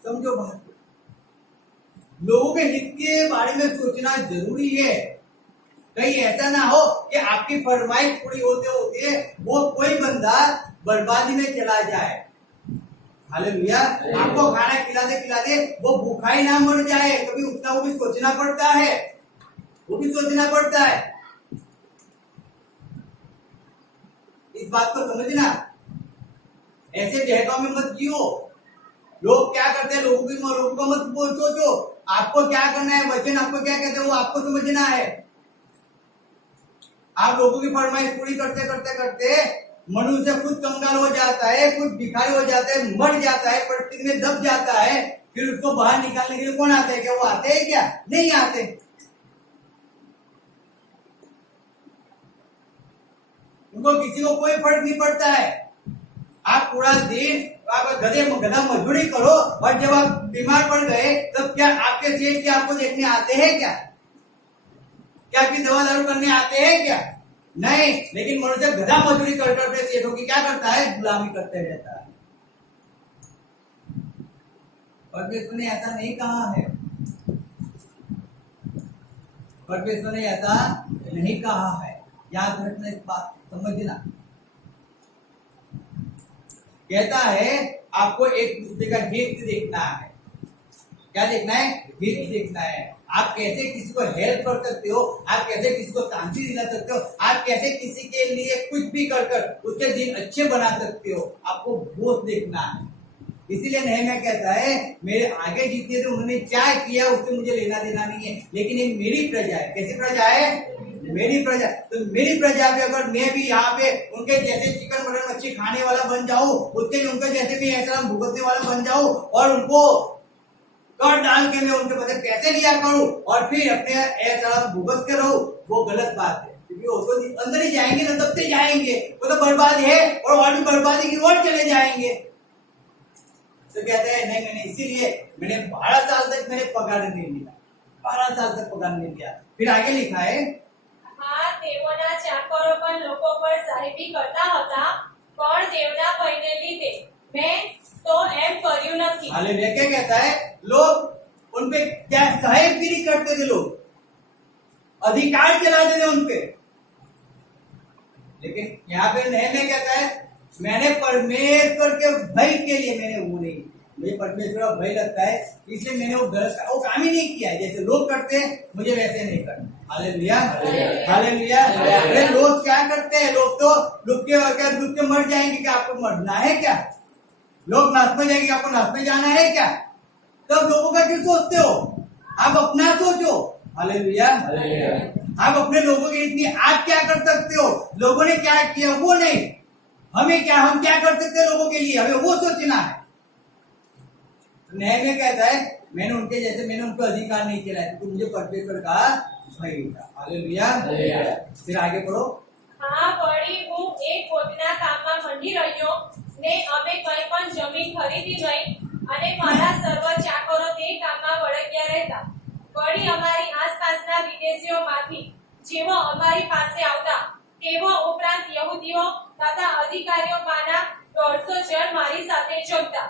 समझो बात। लोगों के हित के बारे में सोचना जरूरी है। कहीं ऐसा ना हो कि आपकी फरमाइश पूरी होते होते वो कोई बंदा बर्बादी में चला जाए, हालेलुया। आपको खाना खिलाते खिलाते वो भूखा ही ना मर जाए, कभी उतना वो भी सोचना पड़ता है, वो भी सोचना पड़ता है। इस बात को समझना। ऐसे बहकाव में मत जियो। लोग क्या करते हैं, लोगों को मत सोचो। आपको क्या करना है, वचन आपको क्या कहते हैं वो आपको समझना है। आप लोगों की फरमाइश पूरी करते करते करते मनुष्य खुद कंगाल हो जाता है, खुद भिखारी हो जाता है, मर जाता है, परिस्थिति में दब जाता है। फिर उसको बाहर निकालने के लिए कौन आते हैं? क्या वो आते हैं? क्या नहीं आते। उनको किसी को कोई फर्क नहीं पड़ता है। आप पूरा दिन आप गधा मजदूरी करो और जब आप बीमार पड़ गए तब क्या आपके सेठ क्या आपको देखने आते हैं? क्या आपकी दवा दारू करने आते हैं? क्या नहीं। लेकिन मनुष्य गधा मजदूरी कर करके सेठों की क्या करता है? गुलामी करते रहता है। परमेश्वर ने ऐसा नहीं कहा है, परमेश्वर ने ऐसा नहीं कहा है। याद रखना, इस बात समझना। कहता है आपको एक दूसरे का हित देखना है। क्या देखना है? हित देखना है। आप कैसे किसी को हेल्प कर सकते हो, आप कैसे किसी को शांति दिला सकते हो, आप कैसे किसी के लिए कुछ भी कर उसके दिन अच्छे बना सकते हो, आपको वो देखना है। इसीलिए नहम्याह कहता है मेरे आगे जितने थे उन्होंने क्या किया उससे मुझे लेना देना नहीं है, लेकिन ये मेरी प्रजा है। कैसी प्रजा है? मेरी प्रजा। तो मेरी प्रजा पे अगर मैं भी यहाँ पे उनके जैसे चिकन मटन मच्छी खाने वाला बन जाऊं, उसके लिए उनके जैसे भी ऐसा भुगतने वाला बन जाऊं और उनको कर डाल के मैं उनके बदले पैसे लिया करूं और फिर अपने ऐसा भुगत के रहूं, वो गलत बात है। क्योंकि वो तो अंदर ही जाएंगे ना, तब से जाएंगे, वो तो बर्बाद है और भी बर्बादी की ओर चले जाएंगे। तो कहते हैं नहीं मैंने इसीलिए मैंने 12 साल तक मैंने पगार नहीं लिया, 12 साल तक पगार नहीं लिया। फिर आगे लिखा है હા તેઓના ચાકરો પણ લોકો પર સાહેબી કરતા હતા, પણ દેવના ભયને લીધે મેં તો એમ કર્યું નથી। हालेलुया। क्या कहता है? लोग उन पे क्या साहेबगिरी करते थे, लोग अधिकार चलाते थे उन पे, लेकिन यहाँ पे नहम्याह कहता है मैंने परमेश्वर के भय के लिए मैंने वो नहीं, मुझे परमेश्वर का भय लगता है इसलिए मैंने वो गलत वो काम ही नहीं किया। जैसे लोग करते हैं मुझे वैसे नहीं करना। Hallelujah hallelujah. अरे लोग क्या करते हैं? लोग तो डूब के मर जाएंगे। क्या आपको मरना है क्या? लोग नाश में जाएंगे, आपको नाश में जाना है क्या? तब लोगों का क्यों सोचते हो? आप अपना सोचो। हालेलुया। आप अपने लोगों के इतनी आप क्या कर सकते हो, लोगों ने क्या किया वो नहीं, हमें क्या, हम क्या कर सकते हैं लोगों के लिए, हमें वो सोचना है। नहम्याह कहता है मैंने उनके जैसे मैंने उनको अधिकार नहीं चलाया क्योंकि मुझे परमेश्वर का भय था। हालेलुया। फिर आगे पढ़ो। હા વળી હું એક પોતના કામમાં મંડી રહ્યો ને અમે કંઈ પણ જમીન ખરીદી નહીં અને મારા સર્વ ચાકરો તે કામમાં વળગ્યા રહેતા। વળી અમારી આસપાસના વિદેશીઓમાંથી જેઓ અમારી પાસે આવતા તેઓ ઉપરાંત યહૂદીઓ તથા અધિકારીઓમાંના 150 જણ મારી સાથે જમતા।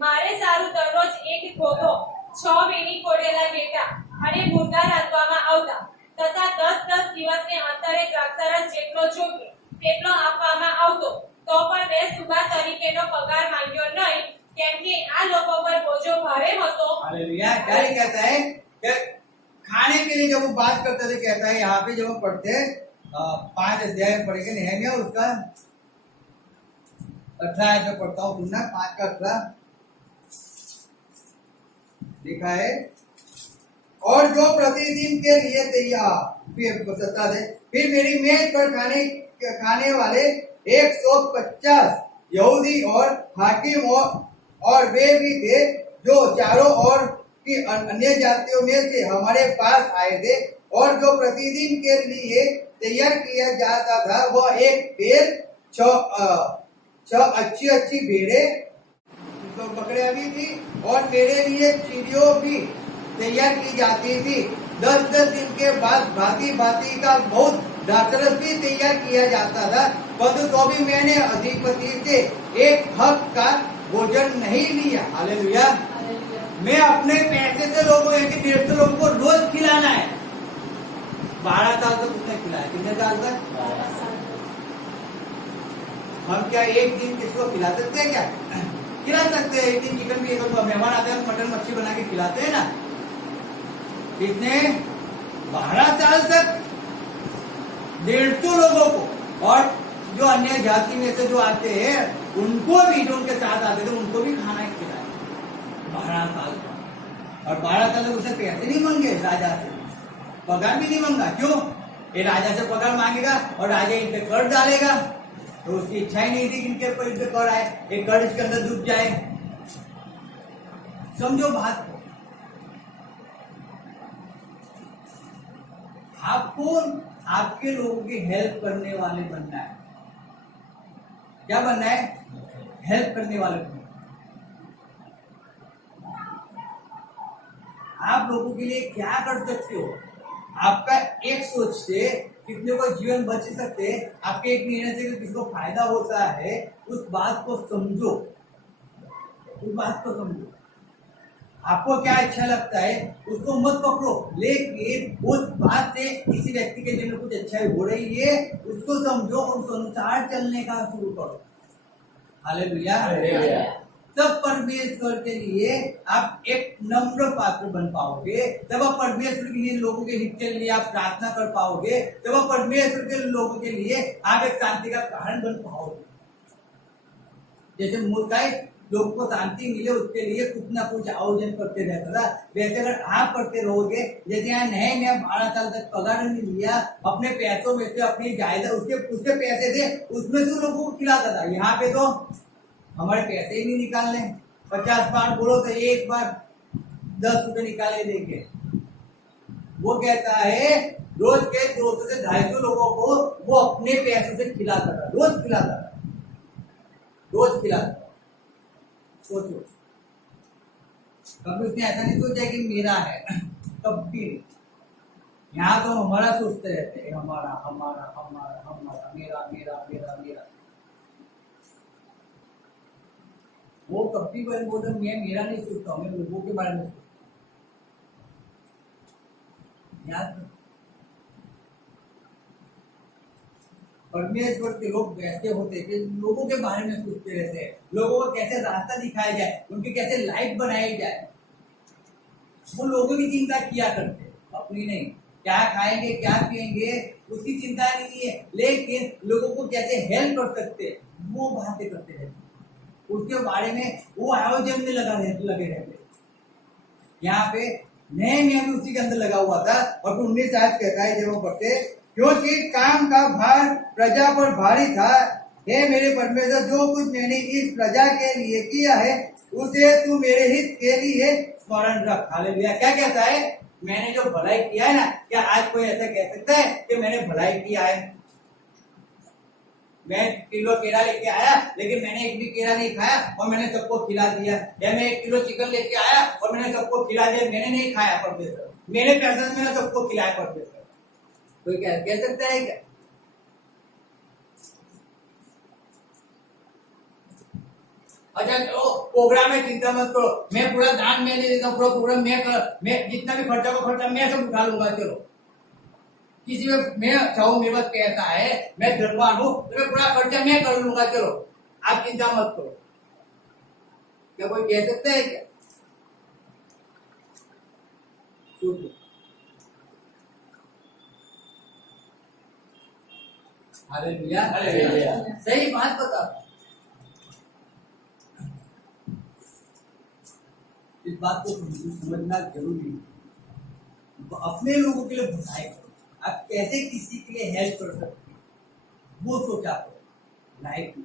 મારે સારું દરરોજ એક ઘોડો 6 વીણી કોડેલા ઘેટા અને મુર્ગા રાંધવામાં આવતા તથા 10-10 દિવસને અંતરે દ્રાક્ષારસ જેટલો જોગે તેટલો આપવામાં આવતો। તો પણ મેં સુબા તરીકેનો પગાર માંગ્યો નહીં, કેમ કે આ લોકો પર બોજો ભારે હતો। हालेलुया। क्या ये कहता है कि खाने के लिए जब वो बात करते थे, कहता है यहाँ पे जब हम पढ़ते 5 अध्याय पढ़ेंगे नहम्याह उसका 18 में पढ़ता हूँ, सुनना 5 का 18 लिखा है और जो प्रतिदिन के लिए तैयार। फिर 17 है फिर मेरी मेज पर खाने वाले 150 यहूदी और हाकिम और वे भी थे जो चारों ओर की अन्य जातियों में से हमारे पास आए थे। और जो प्रतिदिन के लिए तैयार किया जाता था वह एक भेड़ 6 अच्छी भेड़ें तो बकरियां भी थी और मेरे लिए चिड़ियों भी तैयार की जाती थी। 10-10 दिन के बाद भांति भांति का बहुत द्राक्षरस भी तैयार किया जाता था, परंतु तो भी मैंने अधिपति से एक हक का भोजन नहीं लिया। हालेलुया। मैं अपने पैसे से लोगों को 150 लोगों को रोज खिलाना है। 12 साल तक उसने खिलाया। कितने साल तक? हम क्या एक दिन किसको खिला सकते हैं? क्या खिला सकते हैं? एक दिन चिकन भी, एक मेहमान आते हैं मटन मच्छी बना के खिलाते हैं ना। कितने? 12 साल तक 150 लोगों को, और जो अन्य जाति में से जो आते हैं उनको भी, जो उनके साथ आते थे उनको भी खाना खिलाया 12 साल तक। और 12 साल तक उसे पैसे नहीं मांगे राजा से, पगार भी नहीं मांगा। क्यों? ये राजा से पगार मांगेगा और राजा इन पे कर डालेगा, तो उसकी इच्छा ही नहीं थी कि इनके ऊपर इनसे कर आए, एक कर इसके अंदर डूब जाए। समझो बात को। आपको आपके लोगों की हेल्प करने वाले बनना है। क्या बनना है? हेल्प करने वाले बनना है। आप लोगों के लिए क्या कर सकते हो? आपका एक सोच से कितने को जीवन बच सकते हैं, आपके एक निर्णय से किसको फायदा होता है, उस बात को समझो, उस बात को समझो। आपको क्या अच्छा लगता है उसको मत पकड़ो, लेकिन उस बात से किसी व्यक्ति के जीवन में कुछ अच्छाई हो रही है उसको समझो और उस अनुसार चलने का शुरू करो। हालेलुया। तब परमेश्वर के लिए आप एक नम्र पात्र बन पाओगे। जब आप परमेश्वर के लिए लोगों के हित के लिए आप प्रार्थना कर पाओगे, जब आप परमेश्वर के लोगों के लिए आप एक शांति का कारण बन पाओगे। जैसे मुर्दाई लोगों को शांति मिले उसके लिए कुछ ना कुछ आयोजन करते रहता था, वैसे अगर आप करते रहोगे, जैसे यहाँ नए नया 12 साल तक पगार नहीं लिया, अपने पैसों में से अपनी जायदाद उसके पैसे थे, उसमें से लोगों को खिलाता था। यहाँ पे तो हमारे पैसे ही नहीं निकालने, 50 बार बोलो तो एक बार 10 रुपए निकाले देंगे। वो कहता है रोज के 200 से 250 लोगों को वो अपने पैसों से खिलाता था, रोज खिलाता था, रोज खिलाता था। सोचो, कभी उसने ऐसा नहीं सोचा कि मेरा है, कभी नहीं। यहाँ तो हमारा सोचते रहते हैं, हमारा हमारा हमारा हमारा, मेरा मेरा मेरा मेरा। वो कभी बोलते मैं मेरा नहीं सोचता हूँ, मैं लोगों के बारे में सोचता हूँ। याद परमेश्वर के लोग वैसे होते कि लोगों के बारे में सोचते रहते हैं, लोगों को कैसे रास्ता दिखाया जाए, उनकी कैसे लाइफ बनाई जाए। वो लोगों की चिंता किया करते, अपनी नहीं। क्या खाएंगे क्या पिएंगे उसकी चिंता नहीं है, लेकिन लोगों को कैसे हेल्प कर सकते वो बातें करते रहते, उसके बारे में वो आयोजन में लगे रहते। यहाँ पे नए नियम उसी के अंदर लगा हुआ था। और 19 शायद कहता है जब वो पढ़ते, क्योंकि काम का भार प्रजा पर भारी था, हे मेरे परमेश्वर जो कुछ मैंने इस प्रजा के लिए किया है उसे तू मेरे हित के लिए स्मरण रख। हालेलुया। क्या कहता है? मैंने जो भलाई किया है ना, क्या आज कोई ऐसा कह सकता है कि मैंने भलाई किया है? मैं किलो केला लेके आया लेकिन मैंने एक भी केला नहीं खाया और मैंने सबको खिला दिया, या मैं 1 किलो चिकन लेके आया और मैंने सबको खिला दिया, मैंने नहीं खाया परमेश्वर, मेरे पैसे मैंने सबको खिलाया परमेश्वर। कोई क्या कह सकता है क्या? अच्छा चलो प्रोग्राम में चिंता मत करो, मैं पूरा दान मैं दे देता हूँ, पूरा प्रोग्राम मैं जितना भी खर्चा को खर्चा मैं सब उठा लूंगा। चलो किसी में मैं चाहूँ मेरे पास पैसा है, मैं धनवान हूँ तो मैं पूरा खर्चा मैं कर लूंगा, चलो आप चिंता मत करो। क्या कोई कह सकता है क्या? सोचो। Hallelujah, hallelujah. सही बात बता, इस बात को समझना जरूरी है। अपने लोगों के लिए भलाई करो, आप कैसे किसी के लिए हेल्प कर सकते हैं वो सोचा करो लाइफ में।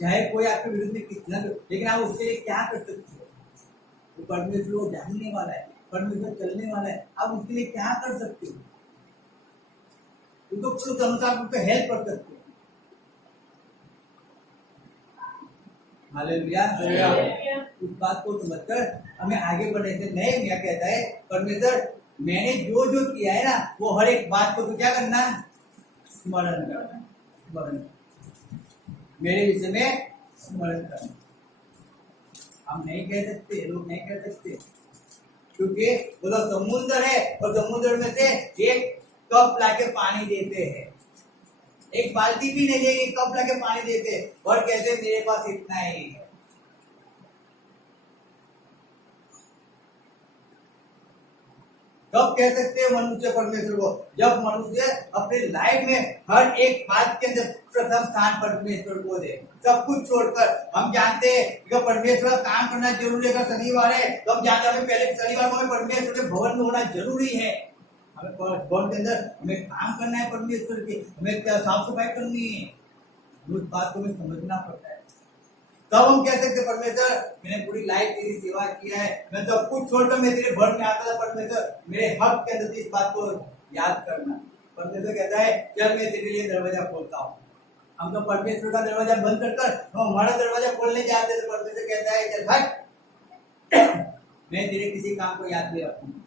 चाहे कोई आपके विरुद्ध में कितना, लेकिन आप उसके लिए क्या कर सकते हो? तो परमेश्वर वो जानने वाला है, परमेश्वर चलने वाला है, आप उसके लिए क्या कर सकते हो? उनको खुद अनुसार उनको हेल्प कर सकते हो। हालेलुया। उस बात को समझकर हमें आगे बढ़ने से नहीं, क्या कहता है परमेश्वर, मैंने जो जो किया है ना वो हर एक बात को तो क्या करना, स्मरण करना, स्मरण मेरे विषय में स्मरण करना। हम नहीं कह सकते, लोग नहीं कह सकते, क्योंकि वो तो समुद्र है और समुद्र में से एक कप लाके पानी देते हैं, एक बाल्टी भी नहीं देंगे, कप लाके पानी देते और कहते मेरे पास इतना ही है। कब कह सकते हैं मनुष्य परमेश्वर को? जब मनुष्य अपने लाइफ में हर एक बात के अंदर प्रथम स्थान परमेश्वर को दे, सब कुछ छोड़कर। हम जानते हैं कि परमेश्वर काम करना जरूरी है। अगर शनिवार है तो हम जानते हैं पहले शनिवार को परमेश्वर के भवन में होना जरूरी है। हमें भवन के अंदर हमें काम करना है परमेश्वर की, हमें साफ सफाई करनी है, उस बात को हमें समझना पड़ता है। तब हम कह सकते परमेश्वर मैंने पूरी लाइफ तेरी सेवा किया है, मैं सब कुछ छोड़कर मैं तेरे भवन में आता था परमेश्वर, मेरे हक के अंदर इस बात को याद करना। परमेश्वर कहता है चल मैं तेरे लिए दरवाजा खोलता हूँ। हम तो परमेश्वर का दरवाजा बंद कर हम हमारा दरवाजा खोलने जाते तो परमेश्वर कहता है चल भाई मैं तेरे किसी काम को याद नहीं रखूंगा,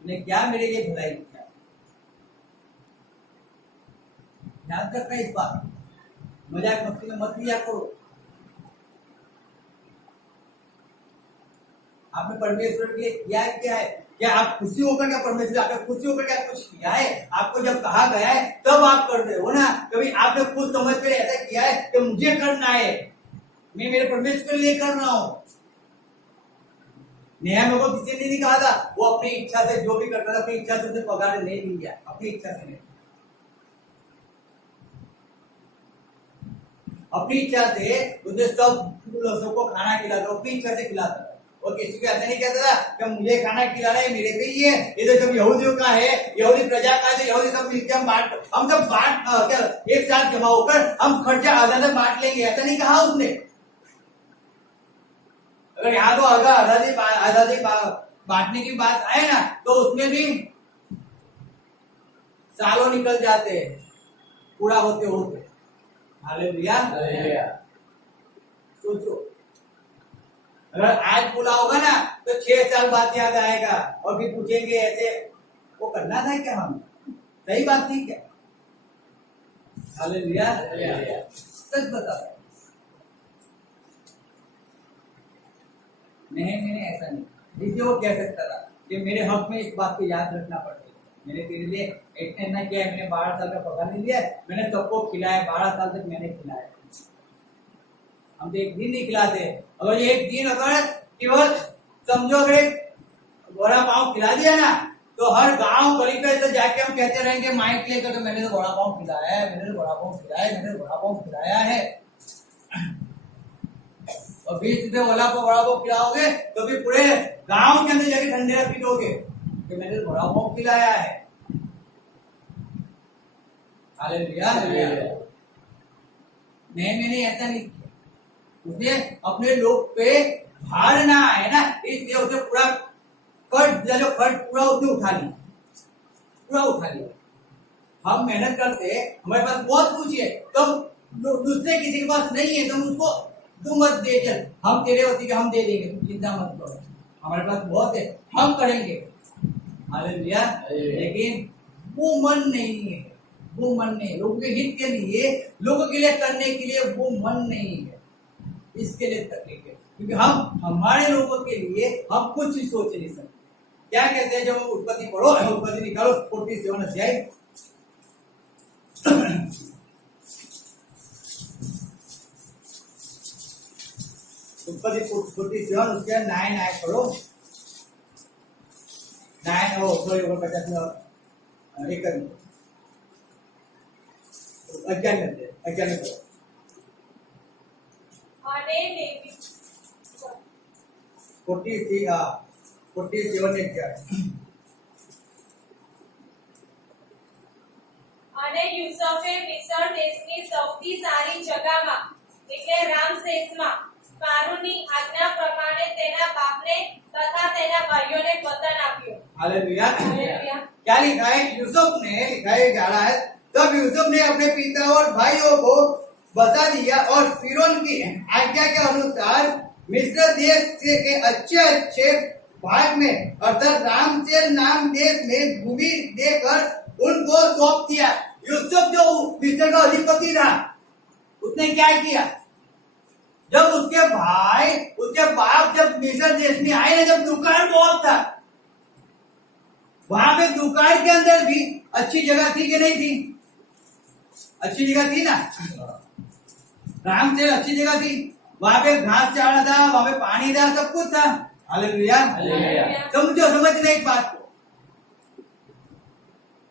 तूने क्या मेरे लिए भलाई किया, याद रखना इस बात। मजाक मस्ती में मत लिया करो। आपने परमेश्वर के लिए क्या क्या है क्या आप खुशी होकर क्या परमेश्वर आपने खुशी होकर क्या कुछ किया है? आपको जब कहा गया है तब आप कर रहे हो ना। कभी आपने खुद समझ कर ऐसा किया है कि मुझे करना है, मैं मेरे परमेश्वर के लिए कर रहा हूं। नेहम्याह को किसी ने नहीं कहा था, वो अपनी इच्छा से जो भी करता था अपनी इच्छा से उसे पगार नहीं लिया, अपनी इच्छा से नहीं, अपनी इच्छा से उसे सबको खाना खिलाता, अपनी इच्छा से खिलाता। और किसी को ऐसा नहीं कहता था कि मुझे खाना खिलाना है, मेरे पे ही है, ये तो सब यहूदियों का है, यहूदी प्रजा का है, यहूदी सब मिलकर हम सब बांट एक साथ जमा होकर हम खर्चा आजाद बांट लेंगे, ऐसा नहीं कहा उसने। अगर यहाँ तो अगर आजादी बांटने की बात आए ना तो उसमें भी सालों निकल जाते हैं पूरा होते होते। हालेलुया। सोचो अगर आज पूरा होगा ना तो 6 साल बाद याद आएगा और फिर पूछेंगे ऐसे वो करना था क्या, हम सही बात थी क्या? हालेलुया। सच बता नहीं, मैंने ऐसा नहीं, इसलिए वो कह सकता था कि मेरे हक में इस बात को याद रखना पड़ता है, मैंने तेरे लिए इतना किया है, मैंने 12 साल का पगार नहीं लिया, मैंने सबको खिलाया, 12 साल तक मैंने खिलाया। हम तो एक दिन नहीं खिलाते, अगर एक दिन अगर केवल समझो अगर एक बड़ा पाव खिला दिया ना तो हर गांव गली पे तो जाके हम कहते रहेंगे माइक लेकर तो मैंने तो बड़ा पाव खिलाया है, मैंने तो बड़ा पाव खिलाया है, मैंने तो बड़ा पाव खिलाया है। और 20 रुपये वाला को बड़ा पाव खिलाओगे तो भी पूरे गांव के अंदर जाके ठंडे पीटोगे कि मैंने तो बड़ा पाव खिलाया है। हालेलुया। नहीं, मैंने ऐसा नहीं किया, उसने अपने लोग पे भार ना है ना, इसलिए उसने पूरा खर्च पूरा उसने उठा लिया, पूरा उठा लिया। हम मेहनत करते, हमारे पास बहुत कुछ है, तो दूसरे किसी के पास नहीं है तो उसको तू मत दे, चल हम तेरे होती कि हम दे देंगे, तुम चिंता मत करो, हमारे पास बहुत है, हम करेंगे। हालेलुया। लेकिन वो मन नहीं है, वो मन नहीं, लोगों के हित के लिए, लोगों के लिए करने के लिए वो मन नहीं है, इसके लिए तकलीफ है, क्योंकि हम हमारे लोगों के लिए हम कुछ ही सोच नहीं सकते। क्या कहते हैं जब उत्पत्ति पढ़ो, उत्पत्ति निकालो 47 अध्याय, उत्पत्ति 47 उसके 9 आए पढ़ो, 9 हो सॉरी वो 50 में एक कर 11 અને લેવી 47 અને યુસુફે મિસ્ર દેશની સૌથી સારી જગામાં એટલે રામસેસમાં ફારૂની આજ્ઞા પ્રમાણે તેના બાપને તથા તેના ભાઈઓને વતન આપ્યું। हालेलुया। हालेलुया। क्या लिखा है? यूसुफ ने लिखा है जा रहा है, तब यूसुफ ने अपने पिता और भाइयों को बता दिया और फिरौन की आज्ञा के अनुसार मिस्र देश के अच्छे भाग में अर्थात रामसेल नाम देश में भूमि देकर उनको सौंप दिया। यूसुफ जो मिस्र का अधिपति था उसने क्या किया? जब उसके भाई उसके बाप जब मिस्र देश में आए ना, जब दुकान बहुत था, वहां पे दुकान के अंदर भी अच्छी जगह थी कि नहीं थी? अच्छी जगह थी ना, रामसेल अच्छी जगह थी, वहां पे घास चारा था, वहां पे पानी था, सब कुछ था। हालेलुया। समझो, समझने एक बात को,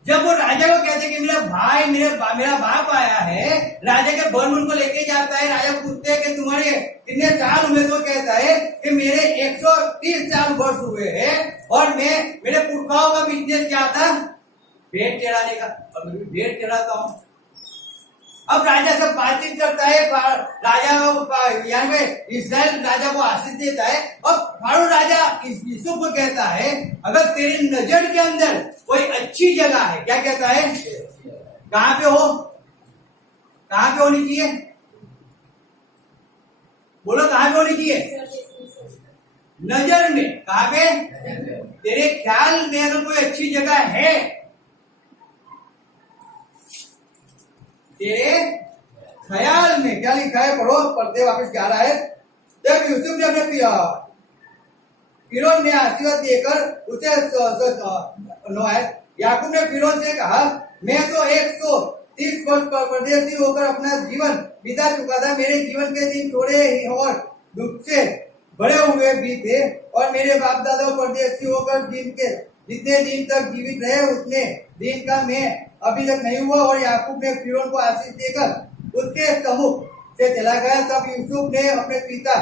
जब वो राजा को कहते कि मेरा भाई मेरा बाप आया है, राजा के वन उनको लेके जाता है, राजा पूछते हैं कि तुम्हारे कितने साल हुए, तो कहता है कि मेरे 130 साल वर्ष हुए हैं और मेरे पुरखाओं का बिजनेस क्या था? भेंट चढ़ाने का, अब मैं भी भेंट चढ़ाता हूँ। अब राजा से बातचीत करता है, राजा यहाँ पे इस्राएल राजा को आशीष देता है और फारू राजा यूसुफ को कहता है अगर तेरी नजर के अंदर कोई अच्छी जगह है, क्या कहता है? कहाँ पे हो, कहाँ पे होनी चाहिए? बोलो कहाँ पे होनी चाहिए? नजर में। कहाँ पे? तेरे ख्याल में अगर कोई अच्छी जगह है, तेरे ख्याल में, क्या लिखा है? पढ़ो, पढ़ते वापस जा रहा है। जब यूसुफ ने अपने फिरौन ने आशीर्वाद देकर उसे याकूब ने फिरौन से कहा, मैं तो 130 वर्ष परदेशी होकर अपना जीवन बिता चुका था। मेरे जीवन के दिन थोड़े ही और दुख से बड़े हुए भी थे, और मेरे बाप दादा परदेशी होकर जितने दिन तक जीवित रहे उतने दिन का मैं अभी तक नहीं हुआ। और याकूब ने फिरौन को आशीष देकर उसके सम्मुख से चला गया। तब यूसुफ ने अपने पिता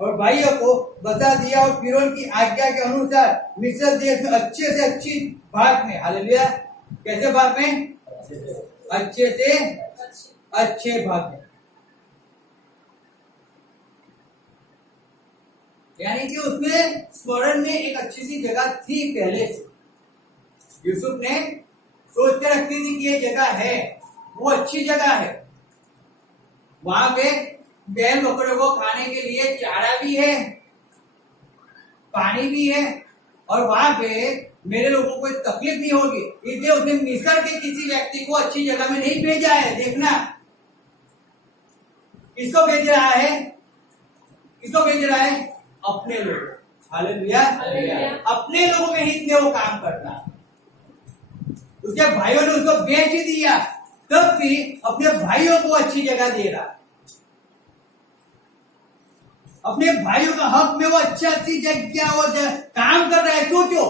और भाइयों को बता दिया, और फिरौन की आज्ञा के अनुसार मिस्र देश में अच्छे से अच्छी भाग में, हालेलुया, कैसे भाग में, अच्छे से अच्छे भाग में, यानी कि उसमें स्मरण में एक अच्छी सी जगह थी पहले से। यूसुफ ने सोच कर रखी थी कि ये जगह है, वो अच्छी जगह है, वहां पे बैल बकरों को खाने के लिए चारा भी है, पानी भी है, और वहां पे मेरे लोगों को कोई तकलीफ नहीं होगी। इसलिए उसने मिस्र के किसी व्यक्ति को अच्छी जगह में नहीं भेजा है। देखना किसको भेज रहा है, किसको भेज रहा है, अपने लोगों, हालेलुया, अपने लोगों के हित में वो काम करता। उसके भाइयों ने उसको बेच दिया, तब भी अपने भाइयों को अच्छी जगह दे रहा, अपने भाइयों का हक में वो अच्छी जगह वो काम कर रहा है। सोचो,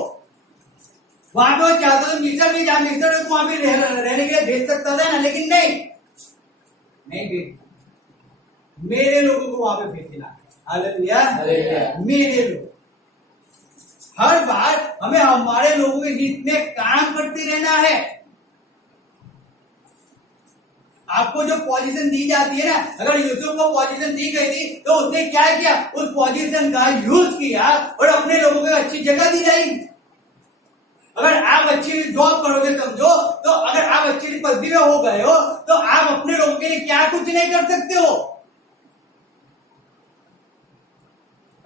वहां पे वो चाहता था मिस्र में, जहां मिस्र को वहां पे रहने के लिए भेज सकता था ना, लेकिन नहीं भेज, मेरे लोगों को वहां पे भेजना, हालेलुया, मेरे लोग। हर बार हमें हमारे लोगों के हित में काम करते रहना है। आपको जो पोजीशन दी जाती है ना, अगर यूसुफ को पोजीशन दी गई थी तो उसने क्या किया, उस पोजीशन का यूज किया और अपने लोगों को अच्छी जगह दिलाई। अगर आप अच्छी जॉब करोगे, समझो, तो अगर आप अच्छी पदवी में हो गए हो तो आप अपने लोगों के लिए क्या कुछ नहीं कर सकते हो।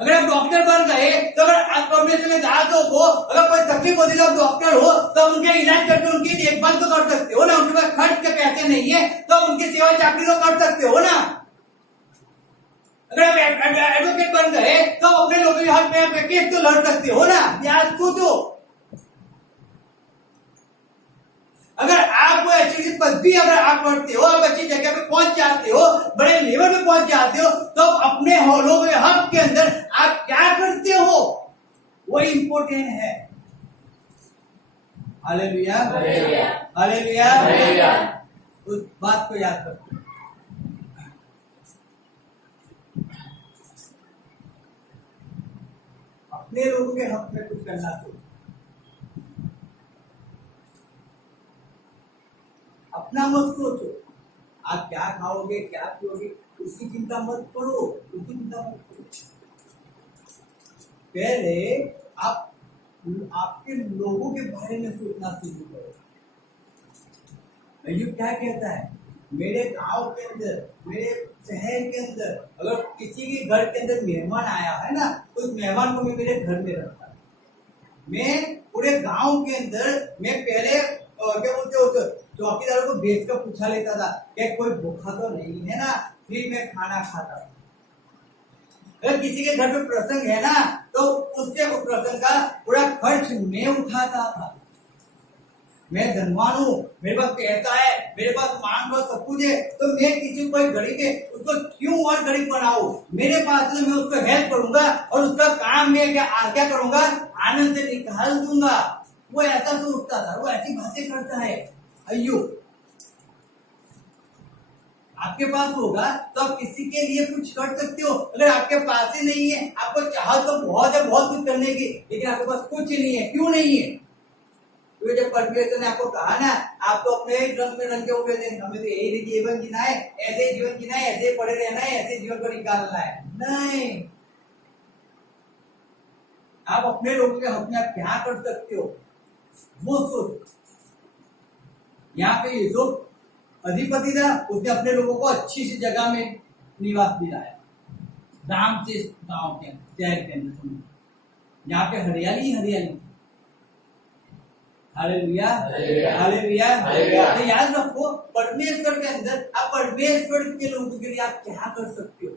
अगर आप डॉक्टर बन गए तो अगर में दांतों को अगर कोई तकलीफ होती है, आप डॉक्टर हो तो उनके इलाज करके उनकी देखभाल तो कर सकते हो ना। उनके पास खर्च के पैसे नहीं है तो उनकी सेवा चाकरी तो कर सकते हो ना। अगर आप एडवोकेट बन गए तो अपने लोगों के हक में केस तो लड़ सकते हो ना। याद सोचो, अगर आप कोई अच्छी पदवी अगर आप करते हो, आप अच्छी जगह पे पहुंच जाते हो, बड़े लेवल पे पहुंच जाते हो, तो अपने लोगों के हक के अंदर आप क्या करते हो वो इम्पोर्टेंट है। हालेलुया, हालेलुया, उस बात को याद रखो। अपने लोगों के हक में कुछ करना चाहिए। अपना मत सोचो, आप क्या खाओगे क्या पियोगे उसकी चिंता मत करो, उसकी चिंता मत करो। पहले आप आपके लोगों के बारे में सोचना शुरू करो। अय्यूब क्या कहता है, मेरे गांव के अंदर, मेरे शहर के अंदर अगर किसी के घर के अंदर मेहमान आया है ना, तो उस मेहमान को मैं मेरे घर में रखता। मैं पूरे गांव के अंदर मैं पहले क्या बोलते चौकीदार को बेच कर पूछा लेता था कि कोई भूखा तो नहीं है ना, फिर मैं खाना खाता था। अगर किसी के घर में प्रसंग है ना तो उसके प्रसंग का पूरा खर्च मैं उठाता था। मैं धनवान हूँ, मेरे पास पैसा है, मेरे पास मान लो सब कुछ है, तो मैं किसी कोई गरीब है उसको क्यों और गरीब बनाऊं। मेरे पास में मैं उसको हेल्प करूंगा और उसका काम मैं क्या करूंगा, आनंद से निकाल दूंगा। वो ऐसा सोचता था, वो ऐसी बातें करता है। अय्यूब, आपके पास होगा तो आप किसी के लिए कुछ कर सकते हो। अगर आपके पास ही नहीं है, आपको चाह तो बहुत है, बहुत कुछ करने की, लेकिन आपके पास कुछ नहीं है। क्यों नहीं है? तो जब परमेश्वर ने आपको कहा ना, आप तो अपने रंग में रंगे हुए थे, हमें तो यही जीवन जीना है, ऐसे जीवन जीना है, ऐसे पड़े रहना है, ऐसे जीवन को निकालना है। नहीं, आप अपने लोगों के हक में आप क्या कर सकते हो वो सोच। यहाँ पे यूसुफ अधिपति था, उसने अपने लोगों को अच्छी सी जगह में निवास दिलाया, राम से गांव के अंदर, शहर के अंदर, यहाँ पे हरियाली हरियाली। Hallelujah, hallelujah, hallelujah. तो याद रखो, परमेश्वर के अंदर आप परमेश्वर के लोगों के लिए आप क्या कर सकते हो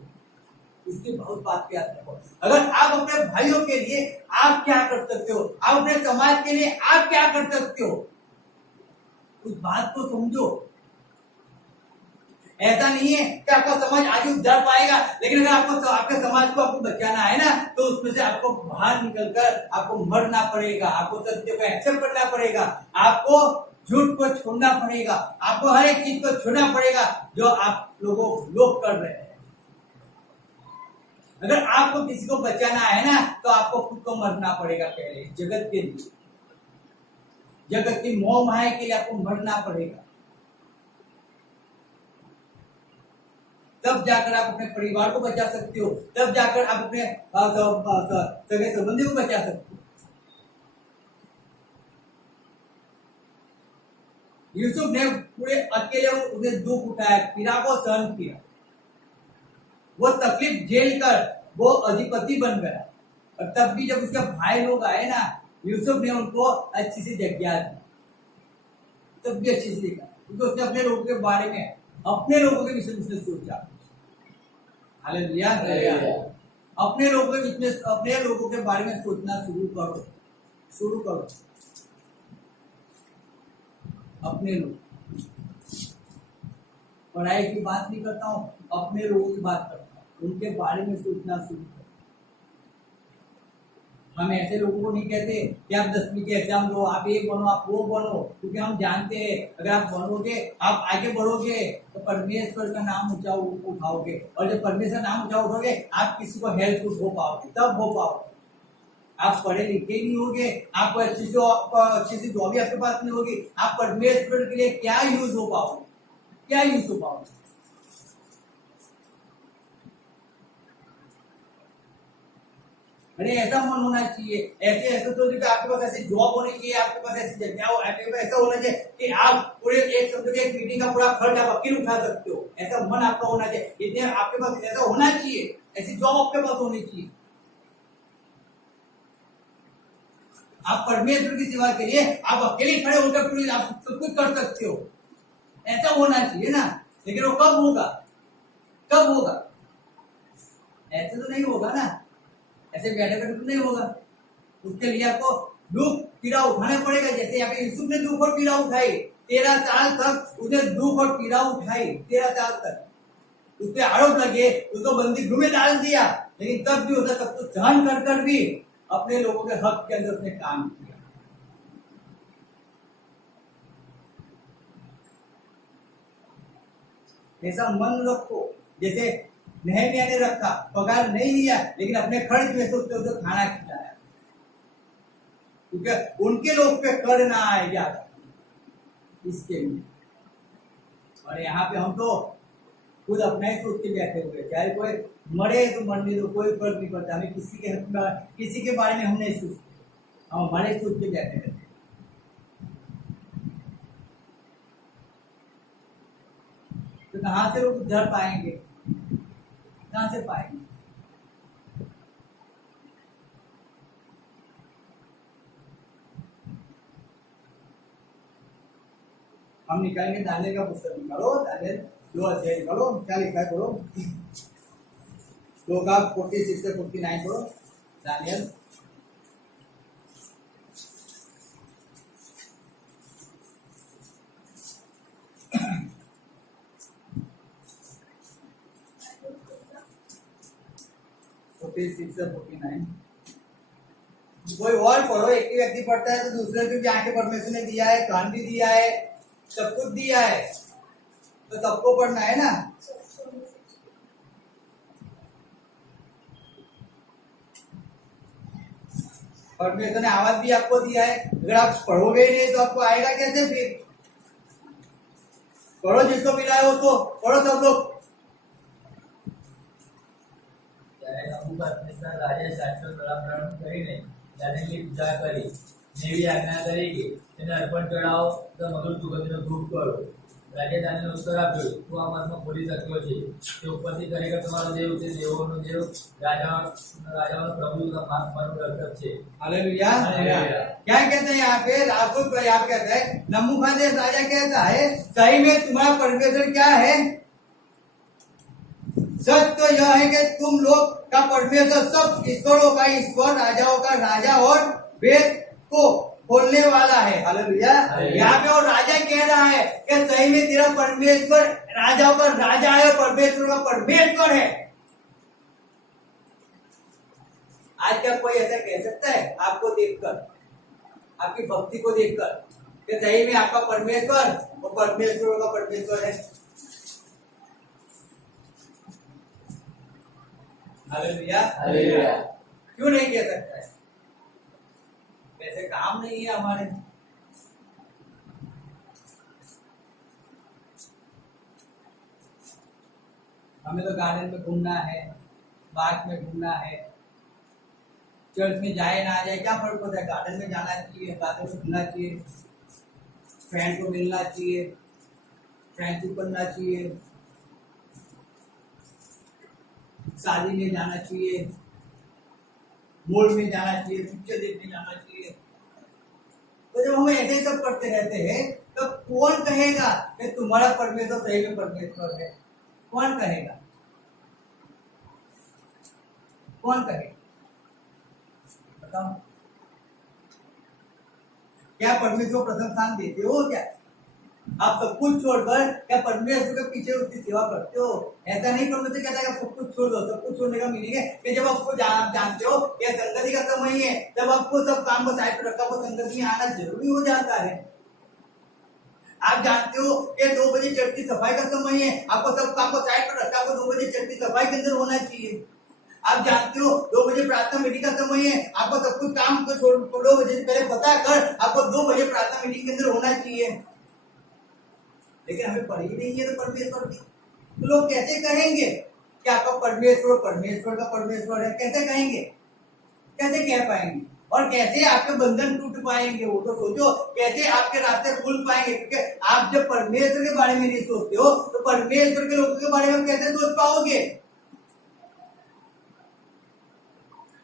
उसकी बहुत बात पे याद रखो। अगर आप अपने भाइयों के लिए आप क्या कर सकते हो, आप अपने समाज के लिए आप क्या कर सकते हो, उस बात को समझो। ऐसा नहीं है कि आपका समाज आगे उधर पाएगा, लेकिन अगर आपको आपके समाज को आपको बचाना है ना, तो उसमें से आपको बाहर निकलकर आपको मरना पड़ेगा, आपको सत्य को एक्सेप्ट करना पड़ेगा, आपको झूठ को छोड़ना पड़ेगा, आपको हर एक चीज को छोड़ना पड़ेगा जो आप लोग कर रहे हैं। अगर आपको किसी को बचाना है ना, तो आपको खुद को मरना पड़ेगा पहले, जगत के लिए, जगत की मोह माया के लिए आपको मरना पड़ेगा। तब जाकर आप अपने परिवार को बचा सकते हो, तब जाकर आप अपने सगे संबंधी को बचा सकते हो। यूसुफ ने पूरे अकेले उन्हें दुख उठाया, पीड़ा को सहन किया, वो तकलीफ झेल कर वो अधिपति बन गया। और तब भी जब उसके भाई लोग आए ना, यूसुफ ने उनको अच्छी सी जगह दी, तब भी अच्छी सी देखा, क्योंकि उसने अपने लोगों के बारे में, अपने लोगों के विषय में सोचा। हालेलुया। अपने लोगों के बारे में सोचना शुरू करो। अपने लोग, पढ़ाई की बात नहीं करता हूँ, अपने लोगों की बात करता हूँ, उनके बारे में सोचना शुरू करो। हम ऐसे लोगों को नहीं कहते कि आप 10वीं के एग्जाम दो, आप ये बनो, आप वो बनो, क्योंकि हम जानते हैं अगर आप बनोगे, आप आगे बढ़ोगे, तो परमेश्वर का नाम ऊंचा उठाओगे, और जब परमेश्वर का नाम ऊंचा उठाओगे, आप किसी को हेल्पफुल हो पाओगे, तब हो पाओगे। आप पढ़े लिखे नहीं होगे, आपको अच्छी सी जॉब आपके पास नहीं होगी, आप परमेश्वर के लिए क्या यूज हो पाओगे, क्या यूज हो पाओगे। अरे ऐसा मन होना चाहिए, ऐसे तो आपके पास ऐसी जॉब होनी चाहिए, आपके पास ऐसी जगह हो, आपके पास ऐसा होना चाहिए कि आप पूरे एक समझो कि एक मीटिंग का पूरा खर्च आप अकेले उठा सकते हो, ऐसा मन आपका होना चाहिए, इतने आपके पास ऐसा होना चाहिए, ऐसी जॉब आपके पास होनी चाहिए। आप परमेश्वर की सेवा के लिए आप अकेले खड़े होकर पूरी आप सब कुछ कर सकते हो, ऐसा होना चाहिए ना। लेकिन वो कब होगा, ऐसे तो नहीं होगा ना, ऐसे बैठे तो नहीं होगा। उसके लिए आपको दुख पीड़ा उठाना पड़ेगा। जैसे यहाँ पे यूसुफ ने दुख और पीड़ा उठाई, 13 साल तक उसने दुख और पीड़ा उठाई, 13 साल तक उस पर आरोप लगे, उसको बंदी गृह में डाल दिया, लेकिन तब भी उसने सब कुछ सहन कर भी अपने लोगों के हक के अंदर उसने काम किया। ऐसा मन रखो जैसे नहमिया ने रखा, पगार नहीं दिया, लेकिन अपने खर्च में से उसको खाना खिलाया, क्योंकि उनके लोग पे कर ना आए ज्यादा, इसके लिए। और यहाँ पे हम तो खुद अपना ही सोच के बैठे हुए, चाहे कोई मरे तो मरने दो, कोई फर्क नहीं पड़ता, हमें किसी के हक में, किसी के बारे में हम नहीं सोचते, हम हमारे सोच के बैठे रहते। तो कहाँ से लोग उधर पाएंगे, कहाँ से पाएंगे। हम निकालेंगे दानियल का पुस्तक, निकालो दानियल 2 अध्याय निकालो, क्या लिखा है करो, श्लोक 46 से 49 करो दानियल। कोई और पढ़ो, एक ही व्यक्ति पढ़ता है तो दूसरे को भी आंखें परमेश्वर ने दिया है, कान भी दिया है, सब कुछ दिया है, तो सबको पढ़ना है ना। परमेश्वर ने आवाज भी आपको दिया है, अगर आप पढ़ोगे ही नहीं तो आपको आएगा कैसे फिर। पढ़ो, जिसको मिला है उसको पढ़ो सब लोग। રાજા શાસન પ્રારણ કરીને દાનિયેલની પૂજા કરી, એવી આજ્ઞા કરી કે તેને અર્પણ ચડાવો તો મધુર સુગંધનો ધૂપ કરો। રાજા દાનિયેલને ઉત્તર આપ્યો, તું આ મનમાં બોલી શક્યો છે, તે ઉપરથી ખરેખર તમારો દેવ તે દેવોનો દેવ, રાજાઓનો પ્રભુ મારો રક્ષક છે। हालेलुया। क्या कहते हैं यहाँ पे, रासुल पर यहाँ कहता है, नबूकदनेस्सर राजा कहता है, सही में तुम्हारा परमेश्वर क्या है, सच तो यह है कि तुम लोग का परमेश्वर सब ईश्वरों का ईश्वर, राजाओं का राजा और वेद को खोलने वाला है। हालेलुया। यहाँ पे वो राजा कह रहा है कि सही में तेरा परमेश्वर राजाओं का राजा है, परमेश्वर का परमेश्वर है। आज क्या कोई ऐसा कह सकता है आपको देखकर, आपकी भक्ति को देखकर, कि सही में आपका परमेश्वर वो परमेश्वर का परमेश्वर है? हालेलुया। हालेलुया। क्यों नहीं कह सकता है? वैसे काम नहीं है हमारे। हमें तो गार्डन में घूमना है, बाग में घूमना है, चर्च में जाए ना जाए क्या फर्क पड़ता है? गार्डन में जाना चाहिए, गार्डन में घूमना चाहिए, फ्रेंड को मिलना चाहिए, फ्रेंडशिप करना चाहिए, शादी में जाना चाहिए, मॉल में जाना चाहिए, पिक्चर देखने जाना चाहिए। तो जब हम ऐसे सब करते रहते हैं तो कौन कहेगा कि तुम्हारा परमेश्वर सही में परमेश्वर है? कौन कहेगा? कौन कहेगा? बताओ। क्या परमेश्वर प्रथम स्थान देते हो क्या? आप सब कुछ छोड़कर क्या परमेश्वर के पीछे उसकी सेवा करते हो? ऐसा नहीं परमेश्वर कहता है कि सब कुछ छोड़ दो। सब कुछ छोड़ने का मीनिंग है कि जब आपको जानते हो कि संगति का समय है, तब आपको सब काम को साइड पर रखा हुआ संगति में आना जरूरी हो जाता है। आप जानते हो कि 2 बजे चर्च की सफाई का समय है, आपको सब काम को साइड पर रखा हुआ 2 बजे चर्च की सफाई के अंदर होना चाहिए। आप जानते हो 2 बजे प्रार्थना मीटिंग का समय है, आपको सब कुछ काम को छोड़ 2 बजे से पहले पता कर आपको 2 बजे प्रार्थना मीटिंग के अंदर होना चाहिए। लेकिन हमें पढ़ी नहीं है तो परमेश्वर की, तो लोग कैसे कहेंगे कि आपका परमेश्वर परमेश्वर का परमेश्वर है? कैसे कहेंगे? कैसे कह पाएंगे? और कैसे आपके बंधन टूट पाएंगे? वो तो सोचो, कैसे आपके रास्ते खुल पाएंगे? क्योंकि आप जब परमेश्वर के बारे में नहीं सोचते हो तो परमेश्वर के लोगों के बारे में कैसे सोच पाओगे?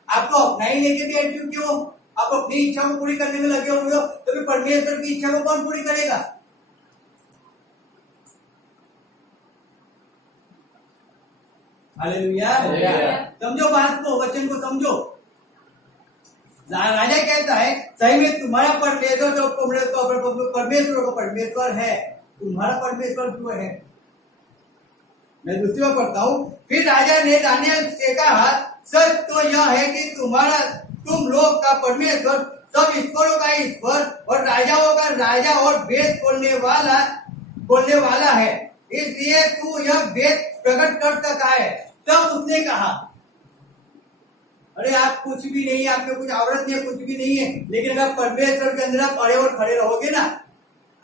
आप तो अपना ही लेके बैठ चुके हो, आप अपनी इच्छा को पूरी करने में लगे हुए हो, तो फिर परमेश्वर की इच्छा को कौन पूरी करेगा? हालेलुया। समझो बात को, वचन को समझो। राजा कहता है सही में तुम्हारा परमेश्वर जो परमेश्वर का परमेश्वर है, तुम्हारा परमेश्वर जो है। मैं दूसरी बार पढ़ता हूँ। फिर राजा ने दानियल से कहा, सच तो यह है कि तुम लोग का परमेश्वर सब ईश्वरों का ईश्वर और राजाओं का राजा और वेद बोलने वाला है, इसलिए तू यह वेद प्रकट कर सकता है। तब उसने कहा, अरे आप कुछ भी नहीं है, आप में कुछ आवरत नहीं है, कुछ भी नहीं है, लेकिन अगर परमेश्वर के अंदर आप अड़े और खड़े रहोगे ना,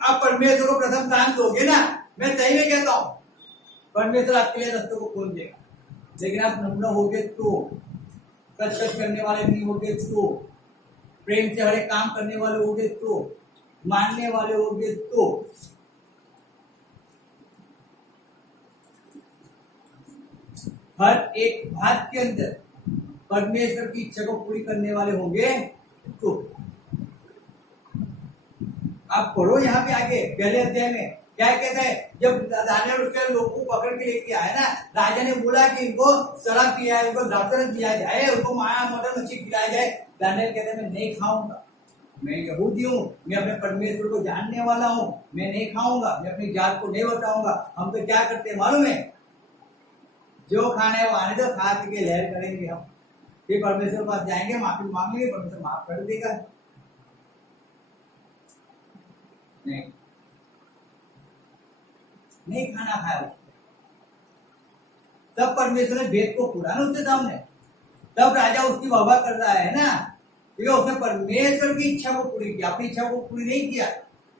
आप परमेश्वर को प्रथम स्थान दोगे ना, मैं सही में कहता हूँ परमेश्वर आपके लिए रास्तों को खोल देगा। लेकिन आप नम्र होगे तो, कच करने वाले नहीं होगे तो, प्रेम से हर एक काम करने वाले होगे तो, मानने वाले होगे तो, हर एक बात के अंदर परमेश्वर की इच्छा को पूरी करने वाले होंगे तो। आप पढ़ो यहाँ पे आगे पहले अध्याय में क्या कहता है। जब दानियल उसके लोगों को पकड़ के लेके आया ना, राजा ने बोला कि इनको शराब पिया जाए, इनको दारू पिया जाए, उनको माया मटन मच्छी खिलाया जाए। दानियल कहता है मैं नहीं खाऊंगा, मैं यहूदी हूँ, मैं अपने परमेश्वर को जानने वाला हूँ, मैं नहीं खाऊंगा, मैं अपनी जात को नहीं बताऊंगा। हम तो क्या करते हैं मालूम है, जो खाना है वो आने दो, खा पी के लहर करेंगे हम, फिर परमेश्वर के पास जाएंगे, माफी मांग लेंगे, परमेश्वर माफ कर देगा। नहीं खाना खाया, तब परमेश्वर ने वेद को पूरा ना उसके सामने, तब राजा उसकी वाह कर रहा है ना, क्योंकि उसने परमेश्वर की इच्छा को पूरी किया, अपनी इच्छा को पूरी नहीं किया।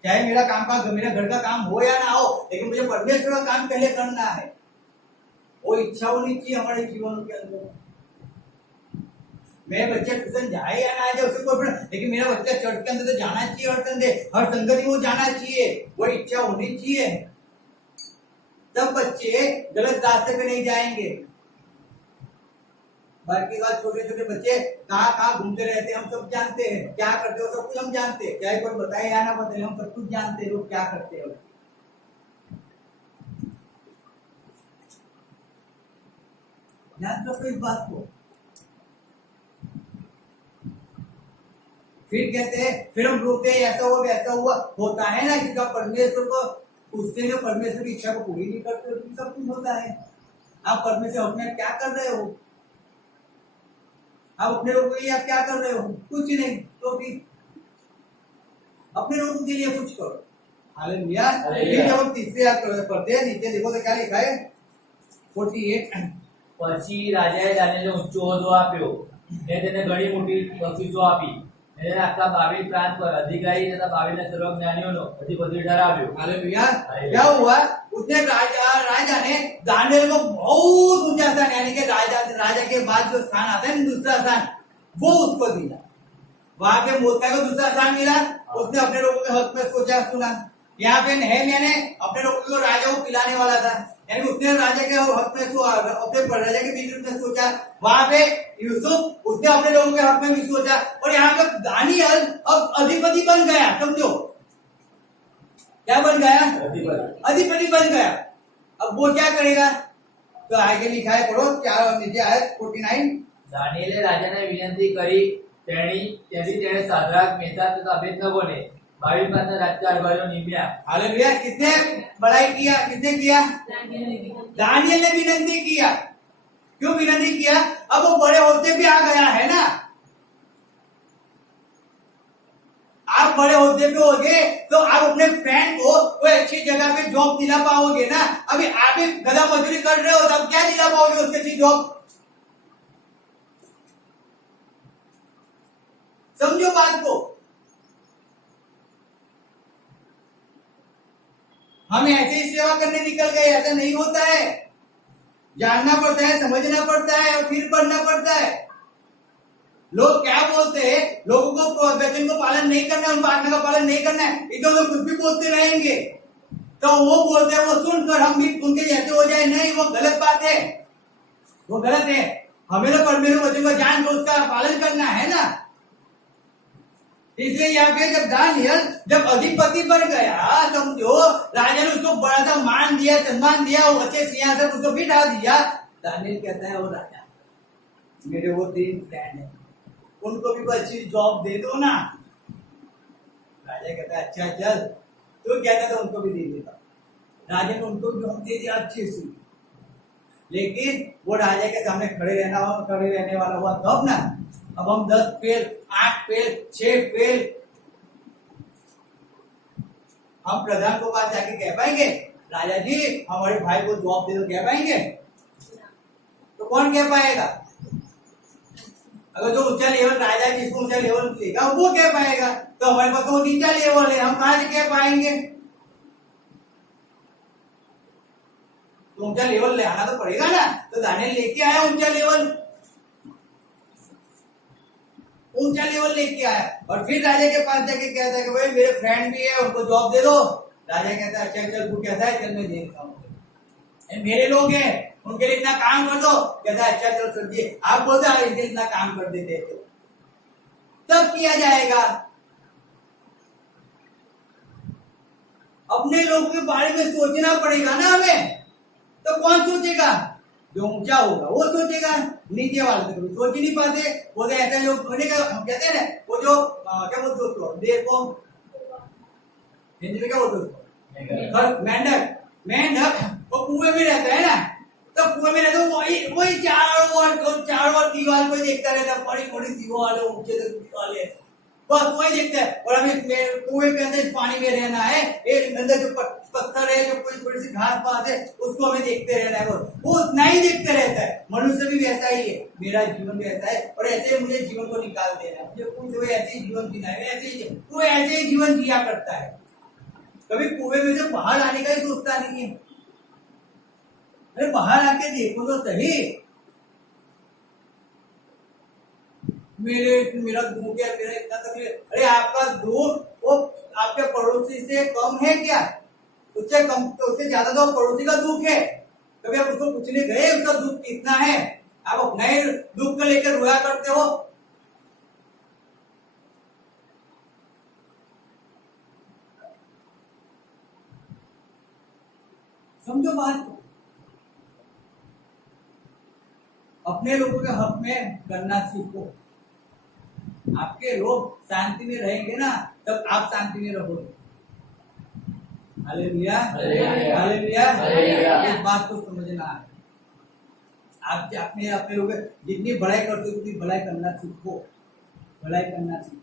चाहे मेरा घर का काम हो या ना हो, लेकिन मुझे परमेश्वर का काम पहले करना है। वो इच्छा होनी चाहिए हमारे जीवन के अंदर। मेरे बच्चे ट्यूशन जाए या ना जाए उससे कोई, लेकिन मेरा बच्चा चर्च के अंदर तो जाना चाहिए, हर संगति वो जाना चाहिए, वो इच्छा होनी चाहिए। तब बच्चे गलत रास्ते पे नहीं जाएंगे। बाकी बात छोटे छोटे बच्चे कहाँ घूमते रहते हैं हम सब जानते हैं, क्या करते हो सब कुछ हम जानते हैं, चाहे कोई बताए या ना बताए हम सब कुछ जानते हैं लोग क्या करते हैं। याद रखो इस बात को। फिर कहते हैं, फिर हम रोकते हैं ऐसा हुआ वैसा हुआ, होता है ना कि जब परमेश्वर को पूछते हैं, परमेश्वर की इच्छा को पूरी नहीं करते हो, तो सब कुछ होता है। आप परमेश्वर अपने क्या कर रहे हो? आप अपने लोगों के लिए आप क्या कर रहे हो? कुछ नहीं। तो भी अपने लोगों के लिए कुछ करो। हालेलुया। फिर जब हम तीसरे आयत पढ़ते हैं, नीचे देखो तो क्या लिखा है 48। પછી રાજાએ દાનિયેલને ઊંચો હોદ્દો આપ્યો ને તેને ઘણી મોટી બક્ષિસો આપી ને તેને આખા બાબેલ પ્રાંત પર અધિકારી તથા બાબેલના સર્વજ્ઞાનીઓનો અધિપતિ ઠરાવ્યો। हालेलुया। क्या हुआ? उसने राजा ने दानियेल को बहुत ऊंचा स्थान, यानी कि राजा के बाद जो स्थान आता है दूसरा स्थान, वो उसको दिया। वहां पे मोर्दकै को दूसरा स्थान मिला। उसने अपने लोगों के हक में सोचा सुना। यहाँ पे नहम्याह ने अपने लोगों को राजा को पिलाने वाला था, यानी उसने राजा के हक में अपने राजा के विरुद्ध में सोचा। वहां पे यूसुफ, उसने अपने लोगों के हक में भी सोचा। और यहाँ पे दानियेल अब अधिपति बन गया। समझो क्या बन गया? अधिपति बन गया। अब वो क्या करेगा? तो आगे लिखा है, पढ़ो क्या नीचे आया 49। દાનિયેલે રાજાને વિનંતી કરી તેથી તેણે સાદ્રાક મેસાક તથા અબેદનગોને બાબેલ પ્રાંતના રાજકારભારીઓ નિમ્યા। हालेलुया। किसने बड़ाई किया? किसने किया? दानियेल ने विनती किया। क्यों विनती किया? अब वो बड़े होते भी आ गया है ना। आप बड़े होते भी होगे तो आप अपने फ्रेंड को कोई अच्छी जगह पे जॉब दिला पाओगे ना। अभी आप ही गधा मजदूरी कर रहे हो, तब क्या दिला पाओगे उसके अच्छी जॉब? समझो बात को। हम ऐसे ही सेवा करने निकल गए, ऐसा नहीं होता है। जानना पड़ता है, समझना पड़ता है और फिर पढ़ना पड़ता है। लोग क्या बोलते हैं, लोगों को वचन को पालन नहीं करना है, उनका आज्ञा का पालन नहीं करना है, इधर उधर कुछ भी बोलते रहेंगे। तो वो बोलते हैं, वो सुनकर हम भी उनके जैसे हो जाए, नहीं, वो गलत बात है, वो गलत है। हमें तो परमेश्वर वचन को जान कर उसका पालन करना है ना। इसलिए यहाँ पे जब दानियेल जब अधिपति बन गया, समझो राजा ने उसको बड़ा सा मान दिया, सम्मान दिया, वो अच्छे सिंहासन उसको बिठा दिया। दानियेल कहता है, वो राजा, मेरे वो 3 फ्रेंड है, उनको भी कोई अच्छी जॉब दे दो ना। राजा कहता है, अच्छा चल, तो कहता था उनको भी दे देता। राजा ने उनको भी जॉब दे दिया अच्छी सी। लेकिन वो राजा के सामने खड़े रहने वाला हुआ तब ना। अब हम 10 फेल, 8 फेल, 6 फेल, हम प्रधान को पास जाके कह पाएंगे, राजा जी हमारे भाई को जॉब दे दो, कह पाएंगे? तो कौन कह पाएगा? अगर जो ऊंचा लेवल राजा जिसको ऊंचा लेवल लेगा वो कह पाएगा। तो हमारे पास तो नीचा लेवल है, हम कहां से कह पाएंगे? तो ऊंचा लेवल ले आना तो पड़ेगा ना। तो दानियेल लेके आया ऊंचा लेवल, ऊंचा लेवल लेके आया। और फिर राजा के पास जाके कहता है कि भाई मेरे फ्रेंड भी है, उनको जॉब दे दो। राजा कहता है, अच्छा चल, तू कहता है चल मैं देखता हूँ, मेरे लोग हैं उनके लिए इतना काम कर दो। कहता है, अच्छा चलो सर जी, आप बोलते हैं इनके इतना काम कर देते थे, तब किया जाएगा। अपने लोगों के बारे में सोचना पड़ेगा ना हमें। तो कौन सोचेगा? जो ऊंचा होगा वो सोचेगा, नीचे वाले तो सोच ही नहीं पाते। वो तो ऐसे लोग होने का हम कहते हैं ना, वो जो क्या बोलते उसको, देखो हिंदी में क्या बोलते उसको, मेंढक। मेंढक वो कुएं में रहता है ना, तो कुएं में रहता है वही चारों ओर दीवार को देखता रहता है, बड़ी बड़ी दीवार है, ऊंचे दीवार है, बस वही देखता है। और हमें कुएं के अंदर पानी में रहना है, अंदर जो पत्थर है, जो कोई थोड़ी सी घास पास है, उसको हमें देखते रहना है। वो उतना ही देखते रहता है। मनुष्य भी वैसा ही है, मेरा जीवन भी ऐसा है, और ऐसे मुझे जीवन को निकाल देना है, मुझे कुछ ऐसे ही जीवन जीना है, वो ऐसे ही जीवन जिया करता है। कभी कुएं में से बाहर आने का ही सोचता नहीं है। अरे बाहर आके देखो तो सही, मेरा दुख है, मेरा इतना तकलीफ। अरे आपका दुख वो आपके पड़ोसी से कम है क्या? उससे कम, तो उससे ज्यादा तो पड़ोसी का दुख है। कभी आप उसको पूछने गए उसका दुख कितना है? आप अपना ही दुख को लेकर रोया करते हो। समझो बात को। अपने लोगों के हक में करना सीखो। आपके लोग शांति में रहेंगे ना, तब आप शांति में रहोगे। Hallelujah, hallelujah, hallelujah, hallelujah. इस बात को समझना है। आप अपने अपने लोग जितनी भलाई करते हो उतनी भलाई करना सीखो, भलाई करना सीखो।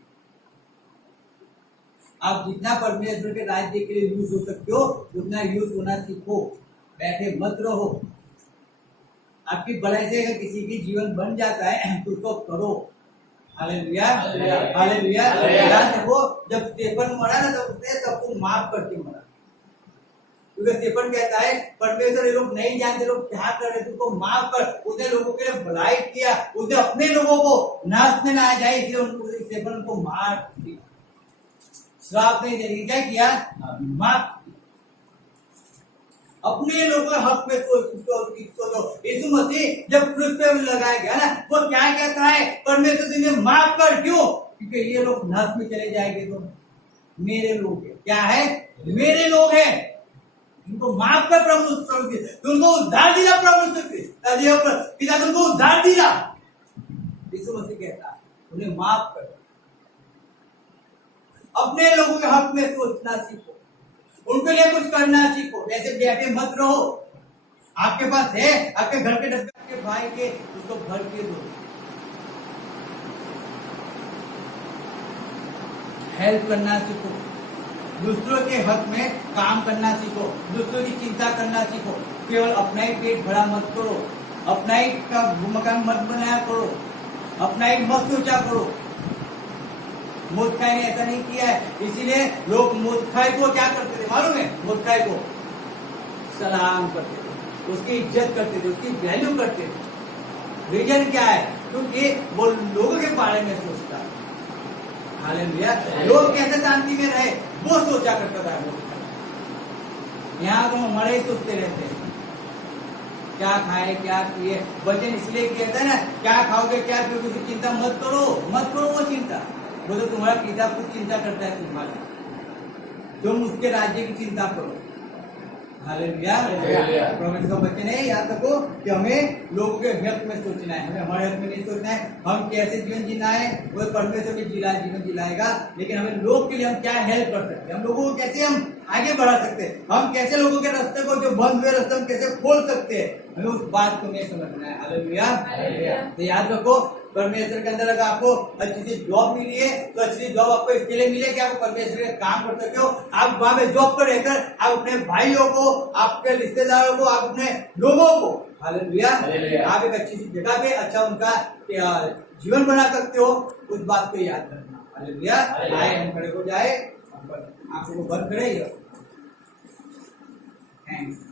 आप जितना परमेश्वर के राज्य के लिए यूज हो सकते हो उतना यूज होना सीखो। बैठे मत रहो। आपकी भलाई से अगर किसी की जीवन बन जाता है तो उसको करो। Hallelujah, hallelujah, hallelujah. हालेलुया। याद रखो, जब स्टेफन मरा ना तब उसने सबको माफ करके मरा। क्योंकि स्टेफन कहता है परमेश्वर ये लोग नहीं जानते लोग क्या कर रहे, तुमको माफ कर। उसने लोगों के लिए भलाई किया, उसने अपने लोगों को नाश में ना आ जाए इसलिए उनको स्टेफन को मार दिया, श्राप नहीं देने। क्या किया? माफ। अपने लोगों के हक में सोचो। यीशु मसीह जब क्रूस पे लगाया गया ना, वो क्या कहता है? परमेश्वर तुम्हें माफ कर। क्यों? क्योंकि ये लोग नाश में चले जाएंगे तो मेरे लोग हैं। क्या है? मेरे लोग हैं। तुमको माफ कर प्रभु, तुमको उद्धार दिया प्रभु, पिता तुमको उद्धार दिया। यीशु मसीह कहता है उन्हें माफ कर। अपने लोगों के हक में सोचना सीखो, उनके लिए कुछ करना सीखो। ऐसे बैठे मत रहो। आपके पास है, आपके घर के डब्बे आपके भाई के, उसको भर के दो। हेल्प करना सीखो, दूसरों के हक में काम करना सीखो, दूसरों की चिंता करना सीखो। केवल अपना ही पेट भरा मत करो, अपना ही का मकान मत बनाया करो, अपना ही मत सोचा करो। मुर्खाई ने ऐसा नहीं किया है, इसीलिए लोग मुर्खाई को क्या करते थे मालूम है? मुर्खाई को सलाम करते थे, उसकी इज्जत करते थे, उसकी वैल्यू करते थे। रीजन क्या है? क्योंकि वो लोगों के बारे में सोचता है। हालेलुया। लोग कैसे शांति में रहे वो सोचा करता था। यहाँ तो हमारे ही सोचते रहते हैं क्या खाए क्या पिए। वचन इसलिए कहता है ना, क्या खाओगे क्या पियोगे उसकी चिंता मत करो, मत करो वो चिंता। वो तो तुम्हारा पिता खुद चिंता करता है तुम्हारी। तुम उसके राज्य की चिंता करो। हालेलुया। परमेश्वर का वचन है, याद रखो कि हमें लोगों के हक में सोचना है, हमें हमारे हक में नहीं सोचना है। हम कैसे जीवन जीना है वो परमेश्वर भी जीवन जिलाएगा, लेकिन हमें लोग के लिए हम क्या हेल्प कर सकते हैं, हम लोगों को कैसे हम आगे बढ़ा सकते हैं, हम कैसे लोगों के रास्ते को जो बंद हुए रास्ते हम कैसे खोल सकते हैं, हमें उस बात को नहीं समझना है। हालेलुया। तो याद रखो, परमेश्वर के अंदर अगर आपको अच्छी सी जॉब मिली है तो अच्छी जॉब आपको इसके लिए मिले कि आप परमेश्वर का काम कर सके हो। आप वहां पे जॉब पर रहकर आप अपने भाइयों को, आपके रिश्तेदारों को, आप अपने लोगों को, हालेलुया, आप एक अच्छी सी जगह पे अच्छा उनका जीवन बना सकते हो। उस बात को याद रखना। हालेलुया। आए हम खड़े हो जाए, आंखों को बंद करें। थैंक्स।